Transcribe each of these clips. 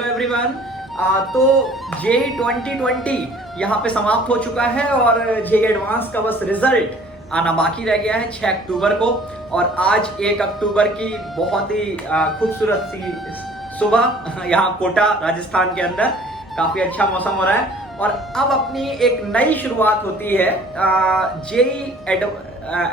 Hello everyone. तो JEE 2020 यहाँ पे समाप्त हो चुका है और जेई एडवांस का बस रिजल्ट आना बाकी रह गया है 6 अक्टूबर को। और आज 1 अक्टूबर की बहुत ही खूबसूरत सी सुबह यहाँ कोटा राजस्थान के अंदर काफ़ी अच्छा मौसम हो रहा है। और अब अपनी एक नई शुरुआत होती है जेई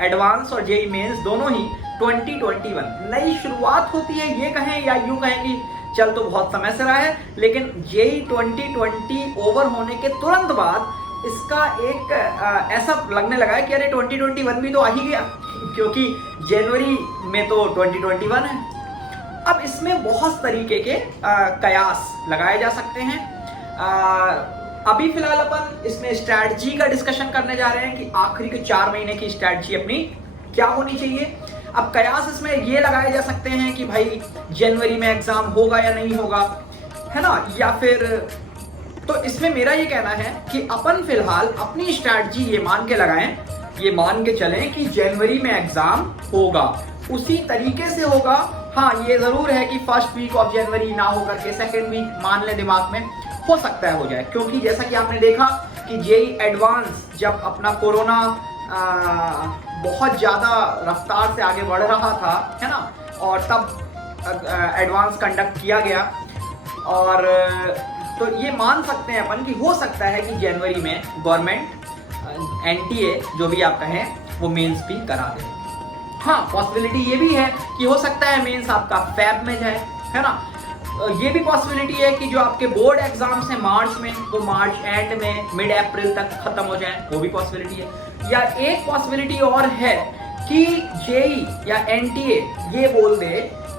एडवांस और जेई मेंस दोनों ही 2021 नई शुरुआत होती है, ये कहें या यूं कहें कि चल तो बहुत समय से रहा है, लेकिन जेई 2020 ओवर होने के तुरंत बाद इसका एक ऐसा लगने लगा है कि अरे 2021 भी तो आ ही गया, क्योंकि जनवरी में तो 2021 है। अब इसमें बहुत तरीके के कयास लगाए जा सकते हैं। अभी फिलहाल अपन इसमें स्ट्रैटेजी का डिस्कशन करने जा रहे हैं कि आखिरी के 4 महीने की स्ट्रैटेजी अपनी क्या होनी चाहिए। अब कयास इसमें ये लगाए जा सकते हैं कि भाई जनवरी में एग्जाम होगा या नहीं होगा, है ना, या फिर तो इसमें मेरा ये कहना है कि अपन फिलहाल अपनी स्ट्रैटेजी ये मान के लगाएं, ये मान के चलें कि जनवरी में एग्जाम होगा, उसी तरीके से होगा। हाँ, ये जरूर है कि फर्स्ट वीक ऑफ जनवरी ना होकर के सेकेंड वीक मान ले दिमाग में, हो सकता है हो जाए, क्योंकि जैसा कि आपने देखा कि जेई एडवांस जब अपना कोरोना बहुत ज़्यादा रफ्तार से आगे बढ़ रहा था, है ना, और तब एडवांस कंडक्ट किया गया। और तो ये मान सकते हैं अपन कि हो सकता है कि जनवरी में गवर्नमेंट एनटीए जो भी आप कहें वो मेंस भी करा दे। हाँ, पॉसिबिलिटी ये भी है कि हो सकता है मेंस आपका फेब में जाए, है ना। ये भी पॉसिबिलिटी है कि जो आपके बोर्ड एग्जाम्स हैं मार्च में, वो मार्च एंड में मिड अप्रैल तक खत्म हो जाए, वो भी पॉसिबिलिटी है। या एक पॉसिबिलिटी और है कि जेई या एनटीए ये बोल दे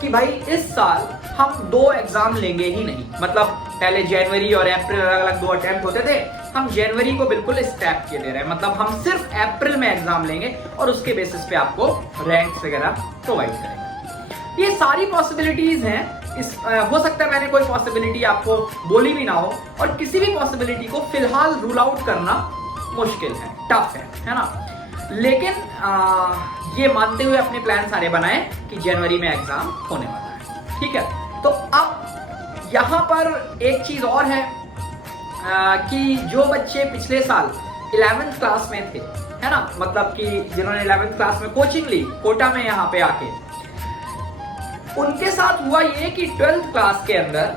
कि भाई इस साल हम 2 एग्जाम लेंगे ही नहीं, मतलब पहले जनवरी और अप्रैल अलग अलग 2 अटेम्प्ट होते थे, हम जनवरी को बिल्कुल स्टैप किए दे रहे हैं, मतलब हम सिर्फ अप्रैल में एग्जाम लेंगे और उसके बेसिस पे आपको रैंक्स वगैरह प्रोवाइड करेंगे। ये सारी पॉसिबिलिटीज हैं। हो सकता है मैंने कोई पॉसिबिलिटी आपको बोली भी ना हो, और किसी भी पॉसिबिलिटी को फिलहाल रूल आउट करना मुश्किल है, टफ है ना। लेकिन ये मानते हुए अपने प्लान सारे बनाए कि जनवरी में एग्जाम होने वाला है, ठीक है। तो अब यहाँ पर एक चीज और है कि जो बच्चे पिछले साल 11th क्लास में थे, है ना, मतलब कि जिन्होंने 11th क्लास में कोचिंग ली कोटा में यहाँ पे आके, उनके साथ हुआ ये कि 12th क्लास के अंदर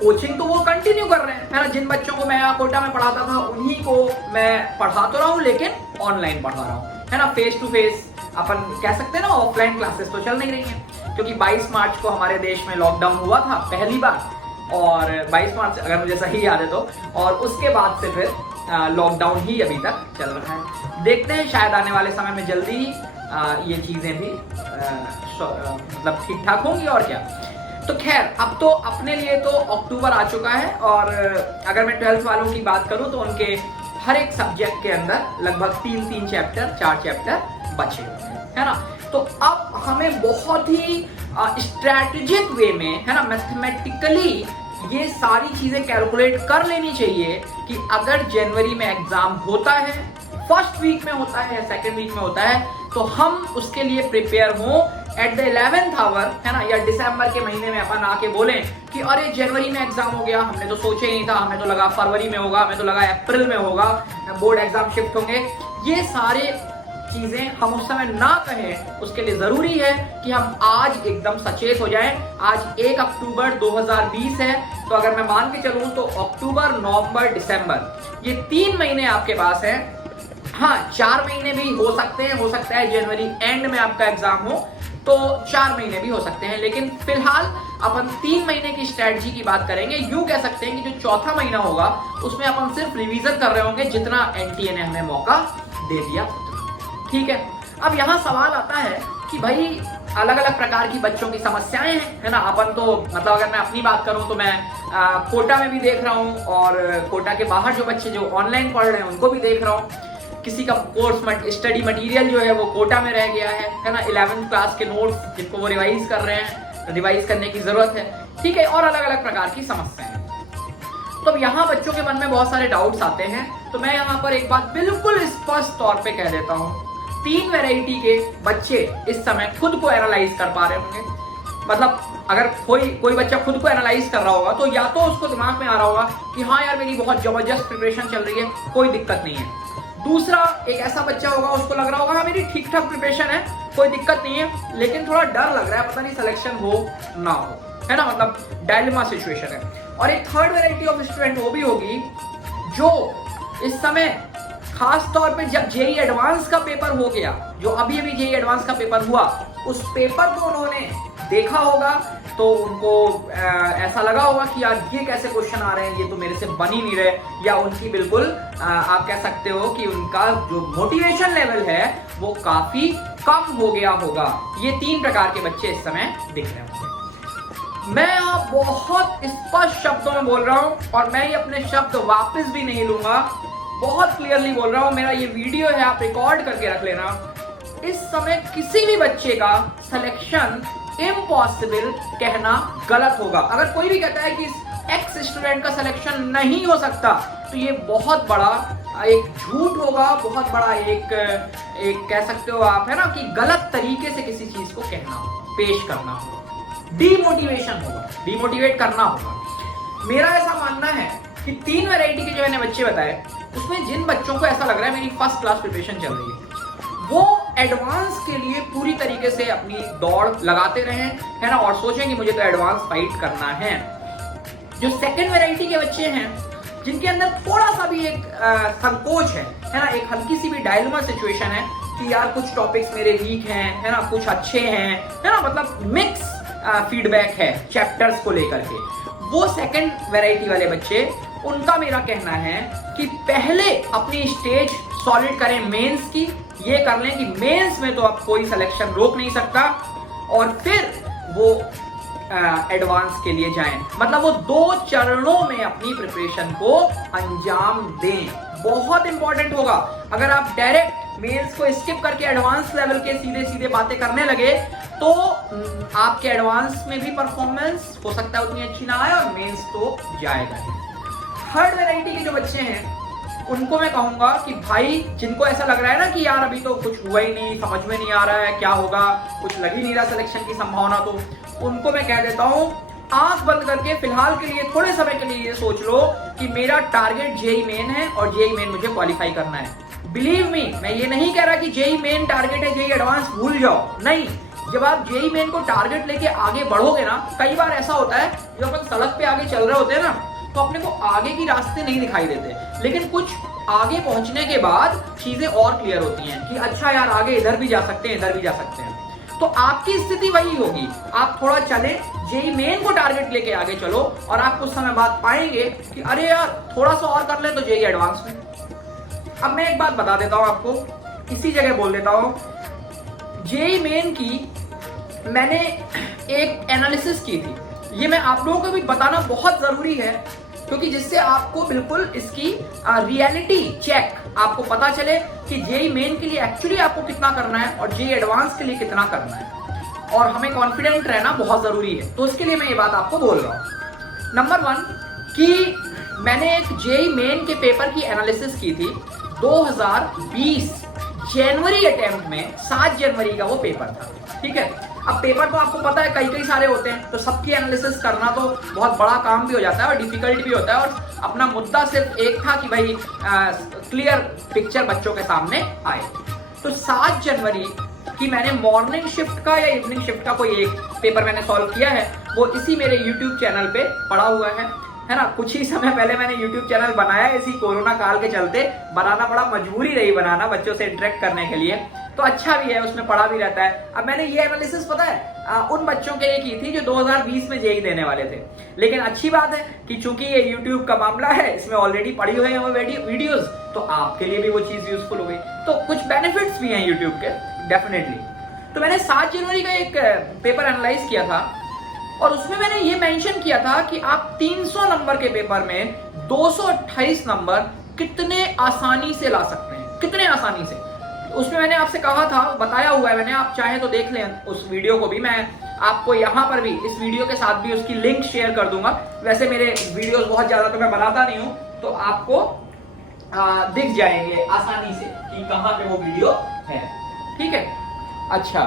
कोचिंग तो वो कंटिन्यू कर रहे हैं, है ना। जिन बच्चों को मैं यहाँ कोटा में पढ़ाता था उन्हीं को मैं पढ़ा तो रहा हूँ, लेकिन ऑनलाइन पढ़ा रहा हूँ, है ना। फेस टू फेस अपन कह सकते हैं ना, ऑफलाइन क्लासेस तो चल नहीं रही हैं, क्योंकि 22 मार्च को हमारे देश में लॉकडाउन हुआ था पहली बार, और 22 मार्च अगर मुझे सही याद है तो, और उसके बाद से फिर लॉकडाउन ही अभी तक चल रहा है। देखते हैं शायद आने वाले समय में जल्दी ही ये चीज़ें भी मतलब ठीक ठाक होंगी, और क्या। तो खैर, अब तो अपने लिए तो अक्टूबर आ चुका है, और अगर मैं 12th वालों की बात करूं तो उनके हर एक सब्जेक्ट के अंदर लगभग 3 चैप्टर 4 चैप्टर बचे हुए हैं, है ना। तो अब हमें बहुत ही स्ट्रैटेजिक वे में, है ना, मैथमेटिकली ये सारी चीजें कैलकुलेट कर लेनी चाहिए कि अगर जनवरी में एग्जाम होता है, फर्स्ट वीक में होता है या सेकेंड वीक में होता है, तो हम उसके लिए प्रिपेयर हों एट द 11th आवर, है ना। या दिसंबर के महीने में अपन आके बोलें कि अरे जनवरी में एग्जाम हो गया, हमने तो सोचा ही नहीं था, हमें तो लगा फरवरी में होगा, हमें तो लगा अप्रैल में होगा, बोर्ड एग्जाम शिफ्ट होंगे। ये सारे चीजें हम उस समय ना कहें, उसके लिए जरूरी है कि हम आज एकदम सचेत हो जाएं। आज 1 अक्टूबर 2020 है, तो अगर मैं मान के चलूं तो अक्टूबर, नवंबर, दिसंबर, ये 3 महीने आपके पास हैं। हाँ, 4 महीने भी हो सकते हैं, हो सकता है जनवरी एंड में आपका एग्जाम हो, तो 4 महीने भी हो सकते हैं, लेकिन फिलहाल अपन 3 महीने की स्ट्रैटेजी की बात करेंगे। यूं कह सकते हैं कि जो चौथा महीना होगा उसमें अपन सिर्फ रिवीजन कर रहे होंगे, जितना एनटीए ने हमें मौका दे दिया, ठीक है। अब यहाँ सवाल आता है कि भाई अलग अलग प्रकार की बच्चों की समस्याएं हैं, है ना। अपन तो मतलब अगर मैं अपनी बात करूं तो मैं कोटा में भी देख रहा हूं, और कोटा के बाहर जो बच्चे जो ऑनलाइन पढ़ रहे हैं उनको भी देख रहा हूं। किसी का कोर्स स्टडी मटेरियल जो है वो कोटा में रह गया है ना। 11th क्लास के नोट्स जिनको वो रिवाइज कर रहे हैं, रिवाइज करने की जरूरत है, ठीक है, और अलग अलग प्रकार की समस्याएं हैं। तो अब यहाँ बच्चों के मन में बहुत सारे डाउट्स आते हैं, तो मैं यहाँ पर एक बात बिल्कुल स्पष्ट तौर पे कह देता हूँ। 3 वैरायटी के बच्चे इस समय खुद को एनालाइज कर पा रहे होंगे। मतलब अगर कोई बच्चा खुद को एनालाइज कर रहा होगा तो या तो उसको दिमाग में आ रहा होगा कि हाँ यार मेरी बहुत जबरदस्त प्रिपरेशन चल रही है, कोई दिक्कत नहीं है। दूसरा एक ऐसा बच्चा होगा, उसको लग रहा होगा हाँ मेरी ठीक ठाक प्रिपरेशन है, कोई दिक्कत नहीं है, लेकिन थोड़ा डर लग रहा है, पता नहीं सिलेक्शन हो ना हो, है ना, मतलब डायलेमा सिचुएशन है। और एक थर्ड वैरायटी ऑफ स्टूडेंट वो भी होगी जो इस समय खास तौर पे जब जेई एडवांस का पेपर हो गया, जो अभी जेई एडवांस का पेपर हुआ, उस पेपर को उन्होंने देखा होगा तो उनको ऐसा लगा होगा कि यार ये कैसे क्वेश्चन आ रहे हैं, ये तो मेरे से बन ही नहीं रहे, या उनकी बिल्कुल आप कह सकते हो कि उनका जो मोटिवेशन लेवल है वो काफी कम हो गया होगा। ये 3 प्रकार के बच्चे इस समय दिख रहे होंगे। मैं यहाँ बहुत स्पष्ट शब्दों में बोल रहा हूँ और मैं ये अपने शब्द वापस भी नहीं लूंगा, बहुत क्लियरली बोल रहा हूँ। मेरा ये वीडियो है, आप रिकॉर्ड करके रख लेना। इस समय किसी भी बच्चे का सिलेक्शन इम्पॉसिबल कहना गलत होगा। अगर कोई भी कहता है कि एक्स स्टूडेंट का सिलेक्शन नहीं हो सकता तो ये बहुत बड़ा एक झूठ होगा, बहुत बड़ा एक कह सकते हो आप, है ना, कि गलत तरीके से किसी चीज को कहना होगा, पेश करना होगा, डीमोटिवेशन होगा, डीमोटिवेट करना होगा। मेरा ऐसा मानना है कि 3 वैरायटी के जो मैंने बच्चे बताए उसमें जिन बच्चों को ऐसा लग रहा है मेरी फर्स्ट क्लास प्रिपरेशन चल रही है, वो एडवांस के लिए पूरी तरीके से अपनी दौड़ लगाते रहें, है ना, और सोचें कि मुझे तो एडवांस फाइट करना है। जो सेकंड वैरायटी के बच्चे हैं जिनके अंदर थोड़ा सा भी एक संकोच है ना, एक हल्की सी भी डायलेमा सिचुएशन है कि यार कुछ टॉपिक्स मेरे वीक हैं, है ना, कुछ अच्छे हैं, है ना, मतलब मिक्स फीडबैक है चैप्टर्स को लेकर के, वो सेकंड वैरायटी वाले बच्चे, उनका मेरा कहना है कि पहले अपनी स्टेज सॉलिड करें मेंस की, ये कर लें कि मेंस में तो अब कोई सिलेक्शन रोक नहीं सकता, और फिर वो एडवांस के लिए जाएं। मतलब वो 2 चरणों में अपनी प्रिपरेशन को अंजाम दें। बहुत इंपॉर्टेंट होगा। अगर आप डायरेक्ट मेंस को स्किप करके एडवांस लेवल के सीधे सीधे बातें करने लगे तो आपके एडवांस में भी परफॉर्मेंस हो सकता है उतनी अच्छी ना आए और मेंस तो जाएगा ही। थर्ड वैरायटी के जो बच्चे हैं उनको मैं कहूंगा कि भाई जिनको ऐसा लग रहा है ना कि यार अभी तो कुछ हुआ ही नहीं, समझ में नहीं आ रहा है क्या होगा, कुछ लग ही नहीं रहा सिलेक्शन की संभावना, तो उनको मैं कह देता हूं आंख बंद करके फिलहाल के लिए थोड़े समय के लिए ये सोच लो कि मेरा टारगेट जेई मेन है और जेई मेन मुझे क्वालिफाई करना है। बिलीव मी, मैं ये नहीं कह रहा कि जेई मेन टारगेट है, जेई एडवांस भूल जाओ, नहीं। जब आप जेई मेन को टारगेट लेके आगे बढ़ोगे ना, कई बार ऐसा होता है जब अपन सड़क पे आगे चल रहे होते हैं ना तो अपने को आगे की रास्ते नहीं दिखाई देते, लेकिन कुछ आगे पहुंचने के बाद चीजें और क्लियर होती हैं कि अच्छा यार आगे इधर भी जा सकते हैं, इधर भी जा सकते हैं। तो आपकी स्थिति वही होगी, आप थोड़ा चले, जेई मेन को टारगेट लेके आगे चलो और आप कुछ समय बाद पाएंगे कि अरे यार थोड़ा सा और कर ले तो जेई एडवांस में। अब मैं एक बात बता देता हूं आपको, इसी जगह बोल देता हूं, जेई मेन की मैंने एक एनालिसिस की थी, ये मैं आप लोगों को भी बताना बहुत जरूरी है क्योंकि जिससे आपको बिल्कुल इसकी रियलिटी चेक आपको पता चले कि जेई मेन के लिए एक्चुअली आपको कितना करना है और जेई एडवांस के लिए कितना करना है, और हमें कॉन्फिडेंट रहना बहुत जरूरी है। तो इसके लिए मैं ये बात आपको बोल रहा हूँ। नंबर 1 कि मैंने एक जेई मेन के पेपर की एनालिसिस की थी 2020 जनवरी अटेम्प्ट में, 7 जनवरी का वो पेपर था, ठीक है। अब पेपर तो आपको पता है कई सारे होते हैं, तो सबकी एनालिसिस करना तो बहुत बड़ा काम भी हो जाता है और डिफिकल्ट भी होता है, और अपना मुद्दा सिर्फ एक था कि भाई क्लियर पिक्चर बच्चों के सामने आए। तो 7 जनवरी कि मैंने मॉर्निंग शिफ्ट का या इवनिंग शिफ्ट का कोई एक पेपर मैंने सॉल्व किया है, वो इसी मेरे यूट्यूब चैनल पे पड़ा हुआ है ना। कुछ ही समय पहले मैंने यूट्यूब चैनल बनाया, इसी कोरोना काल के चलते बनाना पड़ा, मजबूरी रही बनाना बच्चों से इंटरेक्ट करने के लिए, तो अच्छा भी है, उसमें पढ़ा भी रहता है। अब मैंने ये एनालिसिस पता है उन बच्चों के लिए की थी जो 2020 में जेई देने वाले थे, लेकिन अच्छी बात है कि चूंकि ये यूट्यूब का मामला है, इसमें ऑलरेडी पड़ी हुई है वो वीडियोस, तो आपके लिए भी वो चीज यूजफुल हो गई, तो कुछ बेनिफिट्स भी हैं यूट्यूब के डेफिनेटली। तो मैंने 7 जनवरी का एक पेपर एनालाइज किया था और उसमें मैंने ये मेंशन किया था कि आप 300 नंबर के पेपर में 228 नंबर कितने आसानी से ला सकते हैं, कितने आसानी से। उसमें मैंने आपसे कहा था, बताया हुआ है मैंने, आप चाहें तो देख लें उस वीडियो को भी, मैं आपको यहाँ पर भी इस वीडियो के साथ भी उसकी लिंक शेयर कर दूंगा। वैसे मेरे वीडियोस बहुत ज्यादा तो मैं बनाता नहीं हूँ, तो आपको दिख जाएंगे आसानी से कि कहाँ पे वो वीडियो है, ठीक है। अच्छा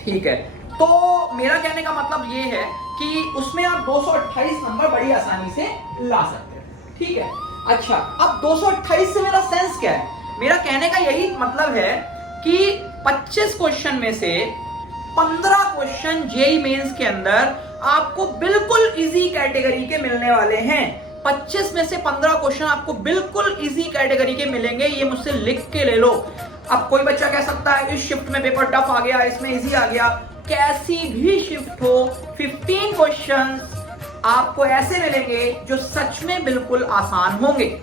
ठीक है, तो मेरा कहने का मतलब ये है कि उसमें आप 228 नंबर बड़ी आसानी से ला सकते हैं, ठीक है। अच्छा, अब 228 से मेरा सेंस क्या है? मेरा कहने का यही मतलब है कि 25 क्वेश्चन में से 15 क्वेश्चन जेईई मेंस के अंदर आपको बिल्कुल इजी कैटेगरी के मिलने वाले हैं। 25 में से 15 क्वेश्चन आपको बिल्कुल इजी कैटेगरी के मिलेंगे, ये मुझसे लिख के ले लो। अब कोई बच्चा कह सकता है इस शिफ्ट में पेपर टफ आ गया, इसमें इजी आ गया। कैसी भी शिफ्ट हो, 15 क्वेश्चंस आपको ऐसे मिलेंगे जो सच में बिल्कुल आसान होंगे।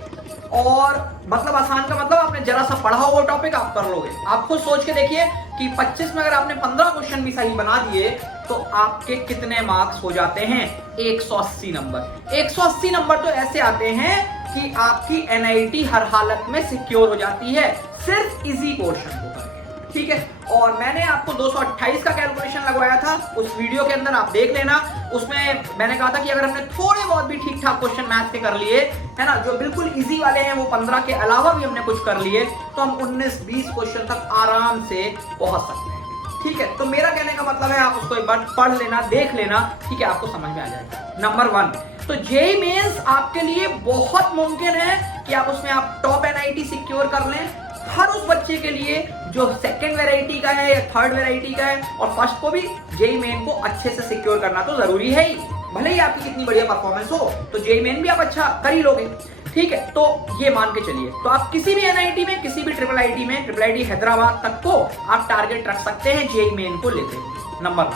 और मतलब आसान का मतलब आपने जरा सा पढ़ा हो वो टॉपिक आप कर लोगे। आप खुद सोच के देखिए कि 25 में अगर आपने 15 क्वेश्चन भी सही बना दिए तो आपके कितने मार्क्स हो जाते हैं? 180 नंबर। 180 नंबर तो ऐसे आते हैं कि आपकी एनआईटी हर हालत में सिक्योर हो जाती है, सिर्फ इजी पोर्शन को करके, ठीक है। और मैंने आपको 228 का कैलकुलेशन लगवाया था, उस वीडियो के अंदर आप देख लेना। उसमें मैंने कहा था कि अगर हमने थोड़े बहुत भी ठीक ठाक क्वेश्चन मैथ के कर लिए, है ना, जो बिल्कुल इजी वाले हैं, वो 15 के अलावा भी हमने कुछ कर लिए, तो हम 19-20 क्वेश्चन तक आराम से पहुंच सकते हैं, ठीक है। तो मेरा कहने का मतलब है आप उसको एक बार पढ़ लेना, देख लेना, ठीक है, आपको समझ में आ जाएगा। नंबर 1, तो जेईई मेंस आपके लिए बहुत मुमकिन है कि आप उसमें आप टॉप एनआईटी सिक्योर कर लें। हर उस बच्चे के लिए जो सेकंड वैरायटी का है या थर्ड वैरायटी का है, और फर्स्ट को भी जेईई मेन को अच्छे से सिक्योर करना तो जरूरी है ही। भले ही आपकी कितनी बढ़िया परफॉर्मेंस हो, तो जेईई मेन भी आप अच्छा कर ही लोगे, ठीक है। तो ये मान के चलिए, तो आप किसी भी एनआईटी में, किसी भी ट्रिपल आईटी हैदराबाद तक को आप टारगेट रख सकते हैं जेईई मेन को लेते हुए। नंबर 1।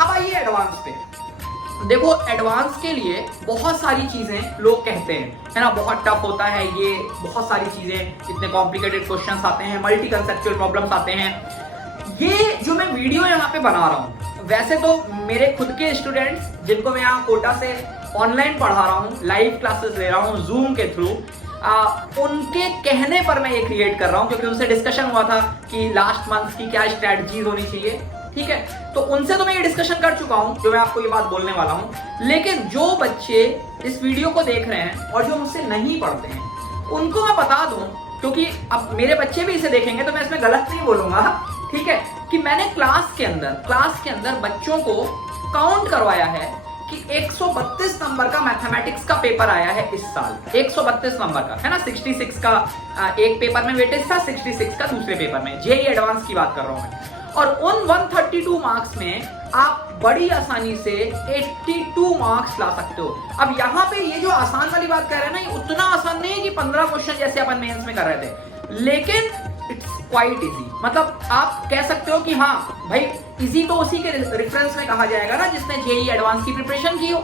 अब आइए एडवांस पे। देखो, एडवांस के लिए बहुत सारी चीजें लोग कहते हैं, है ना, बहुत टफ होता है ये, बहुत सारी चीजें, इतने कॉम्प्लिकेटेड क्वेश्चंस आते हैं, मल्टी कंसेप्चुअल प्रॉब्लम्स आते हैं। ये जो मैं वीडियो यहाँ पे बना रहा हूँ, वैसे तो मेरे खुद के स्टूडेंट्स जिनको मैं यहाँ कोटा से ऑनलाइन पढ़ा रहा हूँ, लाइव क्लासेस ले रहा हूँ जूम के थ्रू, उनके कहने पर मैं ये क्रिएट कर रहा हूँ, क्योंकि उनसे डिस्कशन हुआ था कि लास्ट मंथ की क्या स्ट्रैटेजीज होनी चाहिए, ठीक है। तो उनसे तो मैं ये डिस्कशन कर चुका हूं, जो मैं आपको ये बात बोलने वाला हूं। लेकिन जो बच्चे इस वीडियो को देख रहे हैं और जो मुझसे नहीं पढ़ते हैं, उनको मैं बता दूं, क्योंकि अब मेरे बच्चे भी इसे देखेंगे तो मैं इसमें गलत नहीं बोलूंगा, ठीक है, कि मैंने क्लास के अंदर बच्चों को काउंट करवाया है कि 132 नंबर का मैथमेटिक्स का पेपर आया है इस साल। 132 नंबर का, है ना, 66 का एक पेपर में वेटेज था, 66 का दूसरे पेपर में, जेईई एडवांस की बात कर रहा हूं मैं। और उन 132 मार्क्स में आप बड़ी आसानी से 82 मार्क्स ला सकते हो। अब यहाँ पे ये जो आसान वाली बात कर रहे हैं ना, ये उतना आसान नहीं है कि 15 क्वेश्चन जैसे अपन मेंस में कर रहे थे, लेकिन इट्स क्वाइट इजी। मतलब आप कह सकते हो कि हाँ भाई, इजी तो उसी के रेफरेंस में कहा जाएगा ना जिसने जेईई एडवांस की प्रिपरेशन की हो,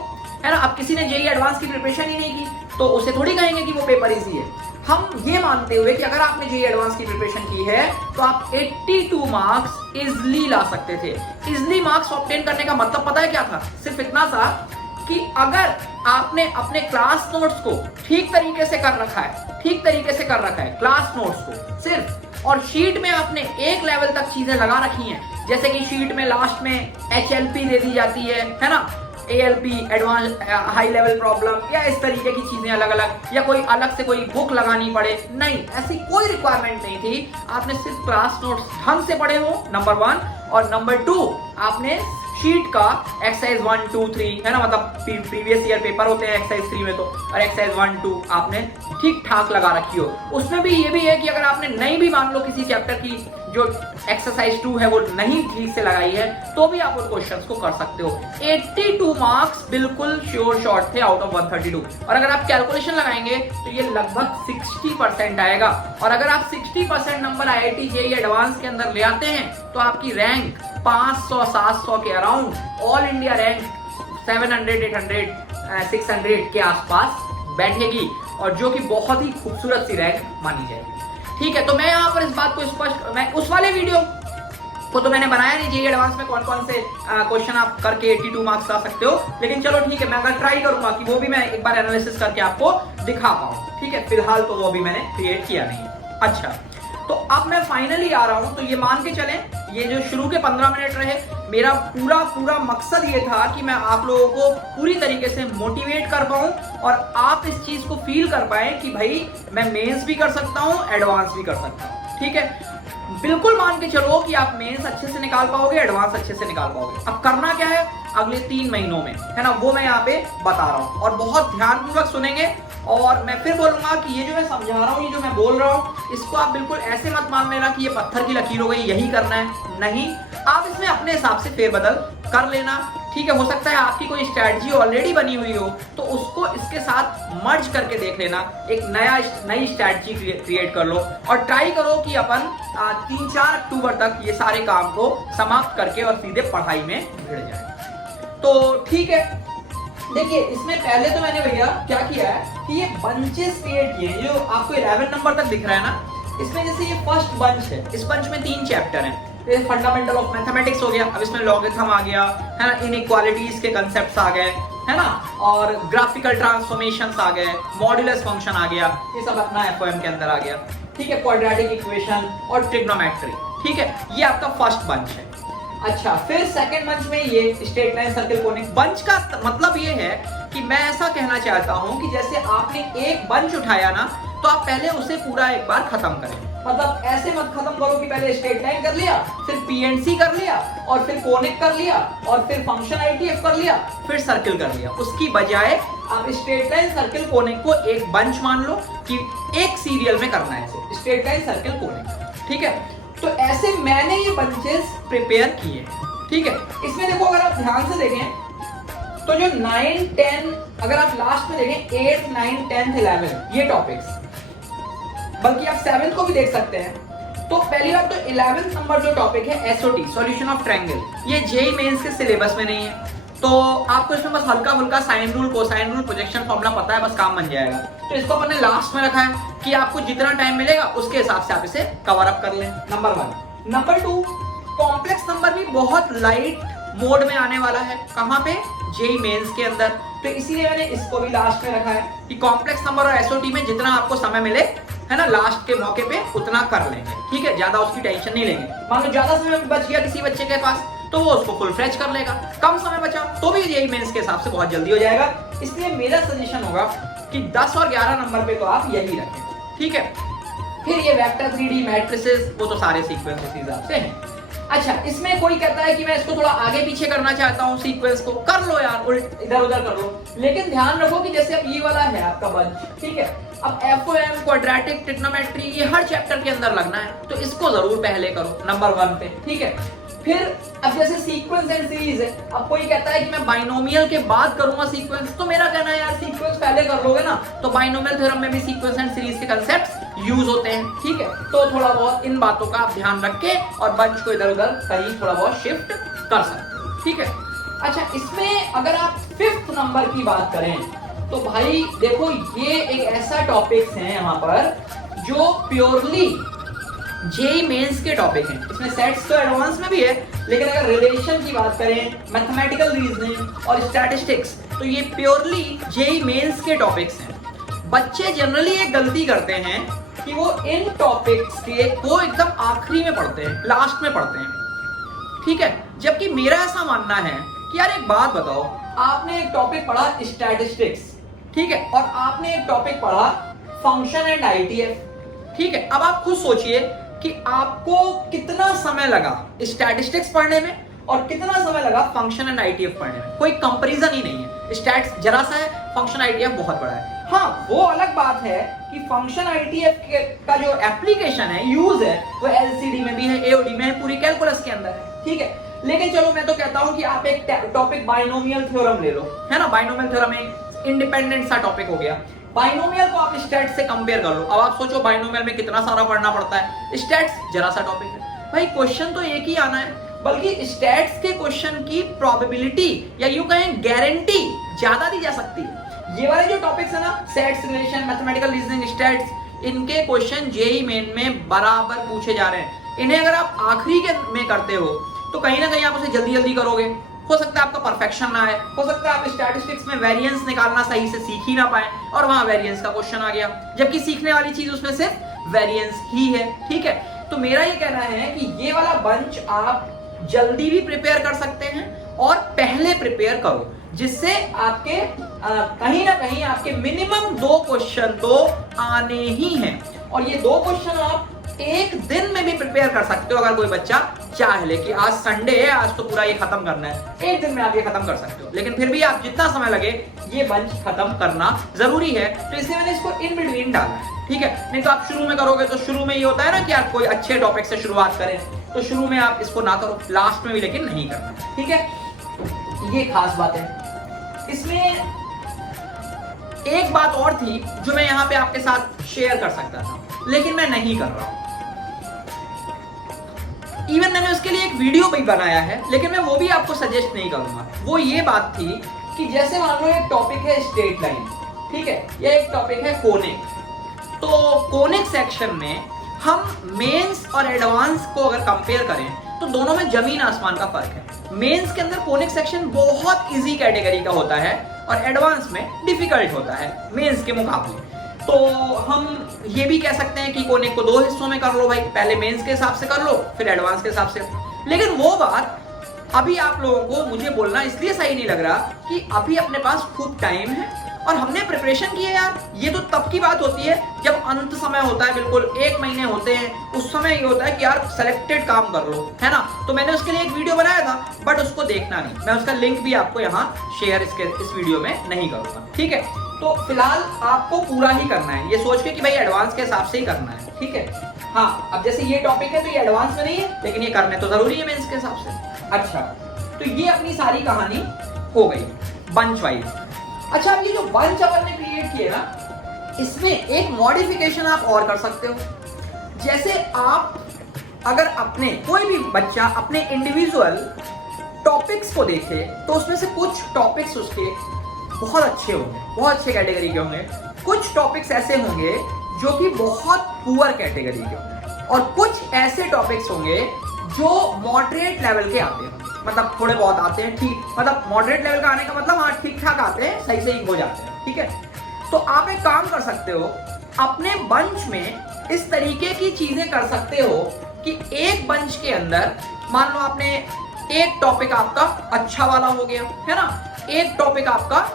है ना। अब किसी ने जेईई एडवांस की प्रिपरेशन ही नहीं की तो उसे थोड़ी कहेंगे कि वो पेपर इजी है। हम ये मानते हुए कि अगर आपने जेईई एडवांस की प्रिपरेशन की है तो आप 82 मार्क्स इजली ला सकते थे। इजली मार्क्स ऑब्टेन करने का मतलब पता है क्या था? सिर्फ इतना सा कि अगर आपने अपने क्लास नोट्स को ठीक तरीके से कर रखा है, क्लास नोट्स को सिर्फ, और शीट में आपने एक लेवल तक चीजें लगा रखी हैं, जैसे कि शीट में लास्ट में HLP दे दी जाती है ना, ALP advance high level problem, या इस तरीके की चीजें अलग अलग, या कोई अलग से कोई बुक लगानी पड़े, नहीं, ऐसी कोई रिक्वायरमेंट नहीं थी। आपने सिर्फ क्लास नोट्स ढंग से पढ़े हो, नंबर 1, और नंबर 2 आपने शीट का एक्सरसाइज 1, 2, 3, है ना, मतलब प्रीवियस ईयर पेपर होते हैं एक्सरसाइज 3 में तो, और एक्सरसाइज 1, 2 आपने ठीक ठाक लगा रखी हो। उसमें भी ये भी है कि अगर आपने नहीं भी मान लो किसी चैप्टर की जो एक्सरसाइज 2 है वो नहीं ठीक से लगाई है, तो भी आप उन क्वेश्चंस को कर सकते हो। 82 मार्क्स बिल्कुल श्योर शॉट थे आउट ऑफ 132, और अगर आप कैलकुलेशन लगाएंगे तो ये लगभग 60% आएगा। और अगर आप 60% नंबर IIT जेईई एडवांस के अंदर ले आते हैं तो आपकी रैंक 500-700 के अराउंड, ऑल इंडिया रैंक 700-800-600 के आसपास बैठेगी, और जो कि बहुत ही खूबसूरत सी रैंक मानी जाएगी, ठीक है। तो मैं यहाँ पर इस बात को स्पष्ट, मैं उस वाले वीडियो को तो मैंने बनाया नहीं जेईई एडवांस में कौन कौन से क्वेश्चन आप करके 82 मार्क्स ला सकते हो, लेकिन चलो ठीक है, मैं अगर ट्राई करूंगा कि वो भी मैं एक बार एनालिसिस करके आपको दिखा पाऊं, ठीक है। फिलहाल तो वो भी मैंने क्रिएट किया नहीं। अच्छा, तो अब मैं फाइनली आ रहा हूं, तो ये मान के चलें, ये जो शुरू के 15 मिनट रहे, मेरा पूरा मकसद ये था कि मैं आप लोगों को पूरी तरीके से मोटिवेट कर पाऊं और आप इस चीज को फील कर पाए कि भाई मैं मेंस भी कर सकता हूं, एडवांस भी कर सकता हूं, ठीक है। बिल्कुल मान के चलो कि आप मेंस अच्छे से निकाल पाओगे, एडवांस अच्छे से निकाल पाओगे। अब करना क्या है अगले 3 महीनों में, है ना, वो मैं यहाँ पे बता रहा हूँ और बहुत ध्यानपूर्वक सुनेंगे। और मैं फिर बोलूंगा कि ये जो मैं समझा रहा हूँ, ये जो मैं बोल रहा हूँ, इसको आप बिल्कुल ऐसे मत मान लेना कि ये पत्थर की लकीर हो गई, यही करना है। नहीं, आप इसमें अपने हिसाब से फेरबदल कर लेना, ठीक है। हो सकता है आपकी कोई स्ट्रैटेजी ऑलरेडी बनी हुई हो, तो उसको इसके साथ मर्ज करके देख लेना, एक नई स्ट्रैटेजी क्रिएट कर लो और ट्राई करो कि अपन 3-4 अक्टूबर तक ये सारे काम को समाप्त करके और सीधे पढ़ाई में भिड़ जाए। तो ठीक है, देखिए इसमें पहले तो मैंने भैया क्या किया है कि ये बंचेस क्रिएट किए हैं, जो आपको 11 नंबर तक दिख रहा है ना, इसमें जैसे ये फर्स्ट बंच है, इस बंच में 3 चैप्टर हैं। फंडामेंटल ऑफ मैथमेटिक्स हो गया, अब इसमें लॉगरिथम आ गया, है ना, इनइक्वालिटीज के कांसेप्ट्स आ गए, है ना, और ग्राफिकल ट्रांसफॉर्मेशंस आ गए, मॉड्यूलस फंक्शन आ गया, ये सब अपना एफओएम के अंदर आ गया, ठीक है, क्वाड्रेटिक इक्वेशन और ट्रिग्नोमेट्री, ठीक है, ये आपका फर्स्ट बंच है। अच्छा, फिर सेकंड बंच में ये straight line circle conic. Bunch का मतलब ये है कि मैं ऐसा कहना चाहता हूं कि जैसे आपने एक बंच उठाया ना, तो आप पहले उसे पूरा एक बार खत्म करें। मतलब ऐसे मत खत्म करो कि पहले स्ट्रेट लाइन कर लिया, फिर पीएनसी कर लिया, और फिर कोनिक कर लिया, और फिर फंक्शन आईटीएफ कर लिया, फिर सर्कल कर लिया। उसकी बजाय आप स्ट्रेट लाइन सर्कल कोनिक को एक बंच मान लो कि एक सीरियल में करना है इसे, स्ट्रेट लाइन सर्कल कोनिक, ठीक है। तो ऐसे मैंने ये बंचेस प्रिपेयर किए, ठीक है। इसमें देखो अगर आप ध्यान से देखें तो जो 9, 10, अगर आप लास्ट में देखें 8, 9, 10, 11 ये टॉपिक्स, बल्कि आप 7th को भी देख सकते हैं। तो पहली बात तो 11th नंबर जो टॉपिक है एसओटी, सॉल्यूशन ऑफ ट्रायंगल, ये जेईई मेंस के सिलेबस में नहीं है, तो आपको इसमें बस हल्का फुल्का sine rule, cosine rule, projection formula पता है, बस काम बन जाएगा। तो इसको अपने लास्ट में रखा है कि आपको जितना टाइम मिलेगा उसके हिसाब से आप इसे कवर अप कर लें, नंबर 1। नंबर 2, कॉम्प्लेक्स नंबर भी बहुत लाइट मोड में आने वाला है, कहां पे, जेईई मेंस के अंदर, तो इसीलिए मैंने इसको भी लास्ट में रखा है कि कॉम्प्लेक्स नंबर और एसओटी में जितना आपको समय मिले, है ना, लास्ट के मौके पे उतना कर लेंगे, ठीक है, ज्यादा उसकी टेंशन नहीं लेंगे। मान लो ज्यादा समय बच गया किसी बच्चे के पास, तो वो उसको फुल फ्लेज कर लेगा, कम समय बचा तो भी जेईई मेंस के हिसाब से बहुत जल्दी हो जाएगा। इसलिए मेरा सजेशन होगा कि 10 और 11 नंबर पे तो आप यही रखें, ठीक है। फिर ये वेक्टर 3D मैट्रिसेस, वो तो सारे सीक्वेंस उसी हिसाब से हैं। अच्छा, इसमें कोई कहता है कि मैं इसको थोड़ा आगे पीछे करना चाहता हूँ सीक्वेंस को, कर लो यार, इधर उधर कर लो, लेकिन ध्यान रखो कि जैसे अब ये वाला है आपका बंच, ठीक है, अब एफओएम, क्वाड्रेटिक, ट्रिग्नोमेट्री, ये हर चैप्टर के अंदर लगना है, तो इसको जरूर पहले करो नंबर 1 पे, ठीक है। फिर अब जैसे सीक्वेंस एंड सीरीज है, अब कोई कहता है कि मैं बाइनोमियल के बाद करूंगा सीक्वेंस, तो मेरा कहना है यार सीक्वेंस पहले कर लोगे ना, तो बाइनोमियल थ्योरम में भी सीक्वेंस एंड सीरीज के कांसेप्ट्स यूज होते हैं, ठीक है। तो थोड़ा बहुत इन बातों का आप ध्यान रख के और बंच को इधर उधर कहीं थोड़ा बहुत शिफ्ट कर सकते हैं, ठीक है। अच्छा, इसमें अगर आप 5th नंबर की बात करें तो भाई देखो ये एक ऐसा टॉपिक्स है यहाँ पर जो प्योरली जेईई मेंस के टॉपिक हैं। इसमें सेट्स तो एडवांस में भी है, लेकिन अगर रिलेशन की बात करें, मैथमेटिकल रीजनिंग और स्टैटिस्टिक्स, तो ये प्योरली जेईई मेंस के टॉपिक्स हैं। बच्चे जनरली एक गलती करते हैं कि वो इन टॉपिक्स के वो एकदम आखिरी में पढ़ते हैं, लास्ट में पढ़ते हैं, ठीक है। जबकि मेरा ऐसा मानना है कि यार एक बात बताओ, आपने एक टॉपिक पढ़ा स्टैटिस्टिक्स, ठीक है, और आपने एक टॉपिक पढ़ा फंक्शन एंड आईटीएफ, ठीक है। अब आप खुद सोचिए कि आपको कितना समय लगा स्टैटिस्टिक्स पढ़ने में और कितना समय लगा फंक्शन एंड आईटीएफ पढ़ने में, कोई कंपैरिजन ही नहीं है। स्टैट्स जरा सा है, फंक्शन आईटीएफ बहुत बड़ा है। हाँ, वो अलग बात है कि फंक्शन आईटीएफ का जो एप्लीकेशन है, यूज है, वो एलसीडी में भी है, एओडी में है, पूरी कैलकुलस के अंदर है, ठीक है। लेकिन चलो मैं तो कहता हूं कि आप एक टॉपिक बाइनोमियल थ्योरम ले लो, है ना, बाइनोमियल थ्योरम एक इंडिपेंडेंट सा टॉपिक हो गया। बाइनोमियल को आप स्टैट्स से कंपेयर कर लो। अब आप सोचो बाइनोमियल में कितना सारा पढ़ना पड़ता है, स्टैट्स जरा सा टॉपिक है भाई, क्वेश्चन तो एक ही आना है, बल्कि स्टैट्स के क्वेश्चन की प्रोबेबिलिटी या यूं कहें गारंटी ज्यादा दी जा सकती है। ये वाले जो टॉपिक्स है ना, sets, relation, mathematical reasoning, stats, इनके क्वेश्चन जेईई मेन में बराबर पूछे जा रहे हैं। इन्हें अगर आप आखिरी के में करते हो तो कहीं ना कहीं आप उसे जल्दी जल्दी करोगे, हो सकता है आपका परफेक्शन ना आए, हो सकता है आप स्टैटिस्टिक्स में वेरिएंस निकालना सही से सीख ही ना पाए और वहां वेरिएंस का क्वेश्चन आ गया, जबकि सीखने वाली चीज उसमें सिर्फ वेरिएंस ही है, ठीक है। तो मेरा ये कहना है कि ये वाला बंच आप जल्दी भी प्रिपेयर कर सकते हैं और पहले प्रिपेयर करो, जिससे आपके कहीं ना कहीं आपके मिनिमम 2 क्वेश्चन तो आने ही हैं। और ये 2 क्वेश्चन आप एक दिन में भी प्रिपेयर कर सकते हो अगर कोई बच्चा चाह ले कि आज संडे है, आज तो पूरा ये खत्म करना है, एक दिन में आप ये खत्म कर सकते हो। लेकिन फिर भी आप जितना समय लगे ये बंच खत्म करना जरूरी है, तो इसलिए मैंने इसको इन बिटवीन डाला है, ठीक है। नहीं तो आप शुरू में करोगे तो शुरू में ये होता है ना कि आप कोई अच्छे टॉपिक से शुरुआत करें, तो शुरू में आप इसको ना करो, लास्ट में भी लेकिन नहीं करना, ठीक है। ये खास बात है। इसमें एक बात और थी जो मैं यहाँ पे आपके साथ शेयर कर सकता था, लेकिन मैं नहीं कर रहा हूं। इवन मैंने उसके लिए एक वीडियो भी बनाया है, लेकिन मैं वो भी आपको सजेस्ट नहीं करूंगा। वो ये बात थी कि जैसे मान लो एक टॉपिक है स्ट्रेट लाइन, ठीक है, या एक टॉपिक है कोनिक, तो कोनिक सेक्शन में हम मेंस और एडवांस को अगर कंपेयर करें तो दोनों में जमीन आसमान का फर्क है। मेंस के अंदर कोनिक सेक्शन बहुत इजी कैटेगरी का होता है और एडवांस में डिफिकल्ट होता है मेंस के मुकाबले। तो हम ये भी कह सकते हैं कि कोनिक को दो हिस्सों में कर लो भाई, पहले मेंस के हिसाब से कर लो फिर एडवांस के हिसाब से। लेकिन वो बात अभी आप लोगों को मुझे बोलना इसलिए सही नहीं लग रहा कि अभी अपने पास खूब टाइम है और हमने प्रिपरेशन की है यार। ये तो तब की बात होती है जब अंत समय होता है, बिल्कुल 1 महीने होते हैं, उस समय ये होता है कि यार सेलेक्टेड काम कर लो, है ना। तो मैंने उसके लिए एक वीडियो बनाया था, बट उसको देखना नहीं, मैं उसका लिंक भी आपको यहाँ शेयर इस वीडियो में नहीं करूंगा, ठीक है। तो फिलहाल आपको पूरा ही करना है, ये सोच के कि भाई एडवांस के हिसाब से ही करना है, ठीक है। हाँ, अब जैसे ये टॉपिक है तो ये एडवांस में नहीं है, लेकिन ये करने तो जरूरी है मेंस के हिसाब से। अच्छा, तो ये अपनी सारी कहानी हो गई बंच वाइज। अच्छा, अब ये जो बंच अपन ने क्रिएट किए ना, इसमें एक मॉडिफिकेशन आप और कर सकते हो। जैसे आप अगर अपने कोई भी बच्चा अपने इंडिविजुअल टॉपिक्स को देखे तो उसमें से कुछ टॉपिक्स उसके बहुत अच्छे होंगे, बहुत अच्छे कैटेगरी के होंगे, कुछ टॉपिक्स ऐसे होंगे जो कि बहुत पुअर कैटेगरी के होंगे, और कुछ ऐसे टॉपिक्स होंगे जो मॉडरेट लेवल के आते हैं, मतलब थोड़े बहुत आते हैं, ठीक, मतलब मॉडरेट लेवल का आने का मतलब हाँ ठीक ठाक आते हैं, सही सही हो जाते हैं, ठीक है। तो आप एक काम कर सकते हो, अपने बंच में इस तरीके की चीजें कर सकते हो कि एक बंच के अंदर मान लो आपने एक टॉपिक आपका अच्छा वाला हो गया, है ना, एक टॉपिक आपका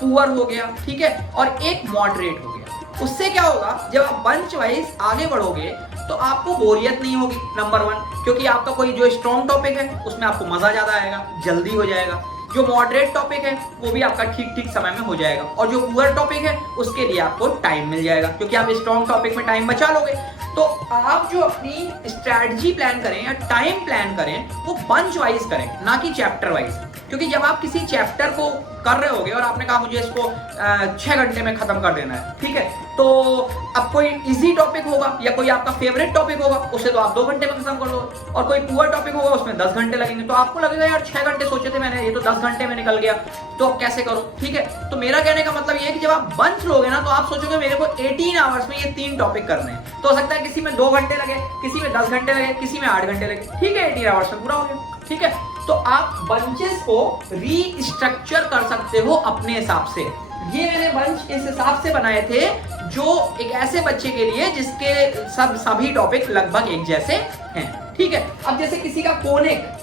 पुअर हो गया, ठीक है, और एक मॉडरेट हो गया। उससे क्या होगा, जब आप बंच वाइज आगे बढ़ोगे तो आपको बोरियत नहीं होगी, नंबर 1, क्योंकि आपका कोई जो स्ट्रॉन्ग टॉपिक है उसमें आपको मजा ज्यादा आएगा, जल्दी हो जाएगा। जो मॉडरेट टॉपिक है वो भी आपका ठीक ठीक समय में हो जाएगा, और जो पुअर टॉपिक है उसके लिए आपको टाइम मिल जाएगा, क्योंकि आप स्ट्रॉन्ग टॉपिक में टाइम बचा लोगे। तो आप जो अपनी स्ट्रैटेजी प्लान करें या टाइम प्लान करें वो बंच वाइज करें, ना कि चैप्टर वाइज। क्योंकि जब आप किसी चैप्टर को कर रहे होगे और आपने कहा मुझे इसको 6 घंटे में खत्म कर देना है, ठीक है, तो अब कोई इजी टॉपिक होगा या कोई आपका फेवरेट टॉपिक होगा उसे तो आप 2 घंटे में खत्म कर लो, और कोई पुअर टॉपिक होगा उसमें 10 घंटे लगेंगे, तो आपको लगेगा यार 6 घंटे सोचे थे मैंने, ये तो 10 घंटे में निकल गया, तो अब कैसे करो, ठीक है। तो मेरा कहने का मतलब ये है कि जब आप बंच लोगे ना तो आप सोचोगे मेरे को 18 आवर्स में ये 3 टॉपिक करने हैं, तो हो सकता है किसी में 2 घंटे लगे, किसी में 10 घंटे लगे, किसी में 8 घंटे लगे, ठीक है, 18 आवर्स में पूरा हो गया, ठीक है। तो आप बंचेस को रीस्ट्रक्चर कर सकते हो अपने हिसाब से। ये मैंने बंच इस हिसाब से बनाए थे जो एक ऐसे बच्चे के लिए जिसके सभी टॉपिक लगभग एक जैसे हैं, ठीक है। अब जैसे किसी का कोनिक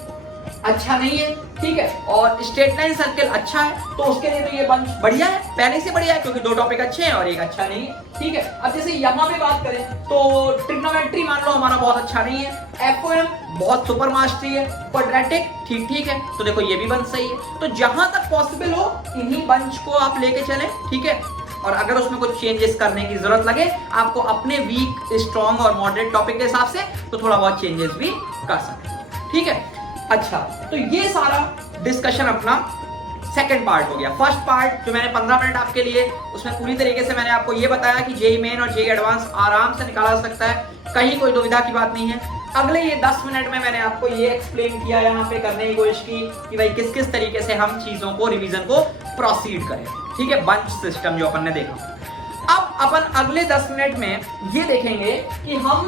अच्छा नहीं है, ठीक है, और स्ट्रेट लाइन सर्कल अच्छा है, तो उसके लिए तो ये बंच बढ़िया है, पहले से बढ़िया है, क्योंकि 2 टॉपिक अच्छे हैं और एक अच्छा नहीं है, ठीक है। अब जैसे यहाँ पे बात करें तो ट्रिग्नोमेट्री मान लो हमारा बहुत अच्छा नहीं है, एफओएम बहुत सुपर मास्टरी है, क्वाड्रेटिक ठीक ठीक है, तो देखो ये भी बंच सही है। तो जहां तक पॉसिबल हो इन्हीं बंच को आप लेके चलें, ठीक है। और अगर उसमें कुछ चेंजेस करने की जरूरत लगे आपको अपने वीक, स्ट्रॉन्ग और मॉडरेट टॉपिक के हिसाब से, तो थोड़ा बहुत चेंजेस भी कर सकते हैं, ठीक है। अच्छा, तो ये सारा डिस्कशन अपना सेकंड पार्ट हो गया। फर्स्ट पार्ट जो मैंने 15 मिनट आपके लिए, उसमें पूरी तरीके से मैंने आपको ये बताया कि जेईई मेन और जेईई एडवांस आराम से निकाला जा सकता है, कहीं कोई दुविधा की बात नहीं है। अगले ये 10 मिनट में मैंने आपको ये एक्सप्लेन किया, यहाँ पे करने की कोशिश की कि भाई किस किस तरीके से हम चीजों को, रिवीजन को प्रोसीड करें, ठीक है, बंच सिस्टम जो अपन ने देखा। अब अपन अगले 10 मिनट में ये देखेंगे कि हम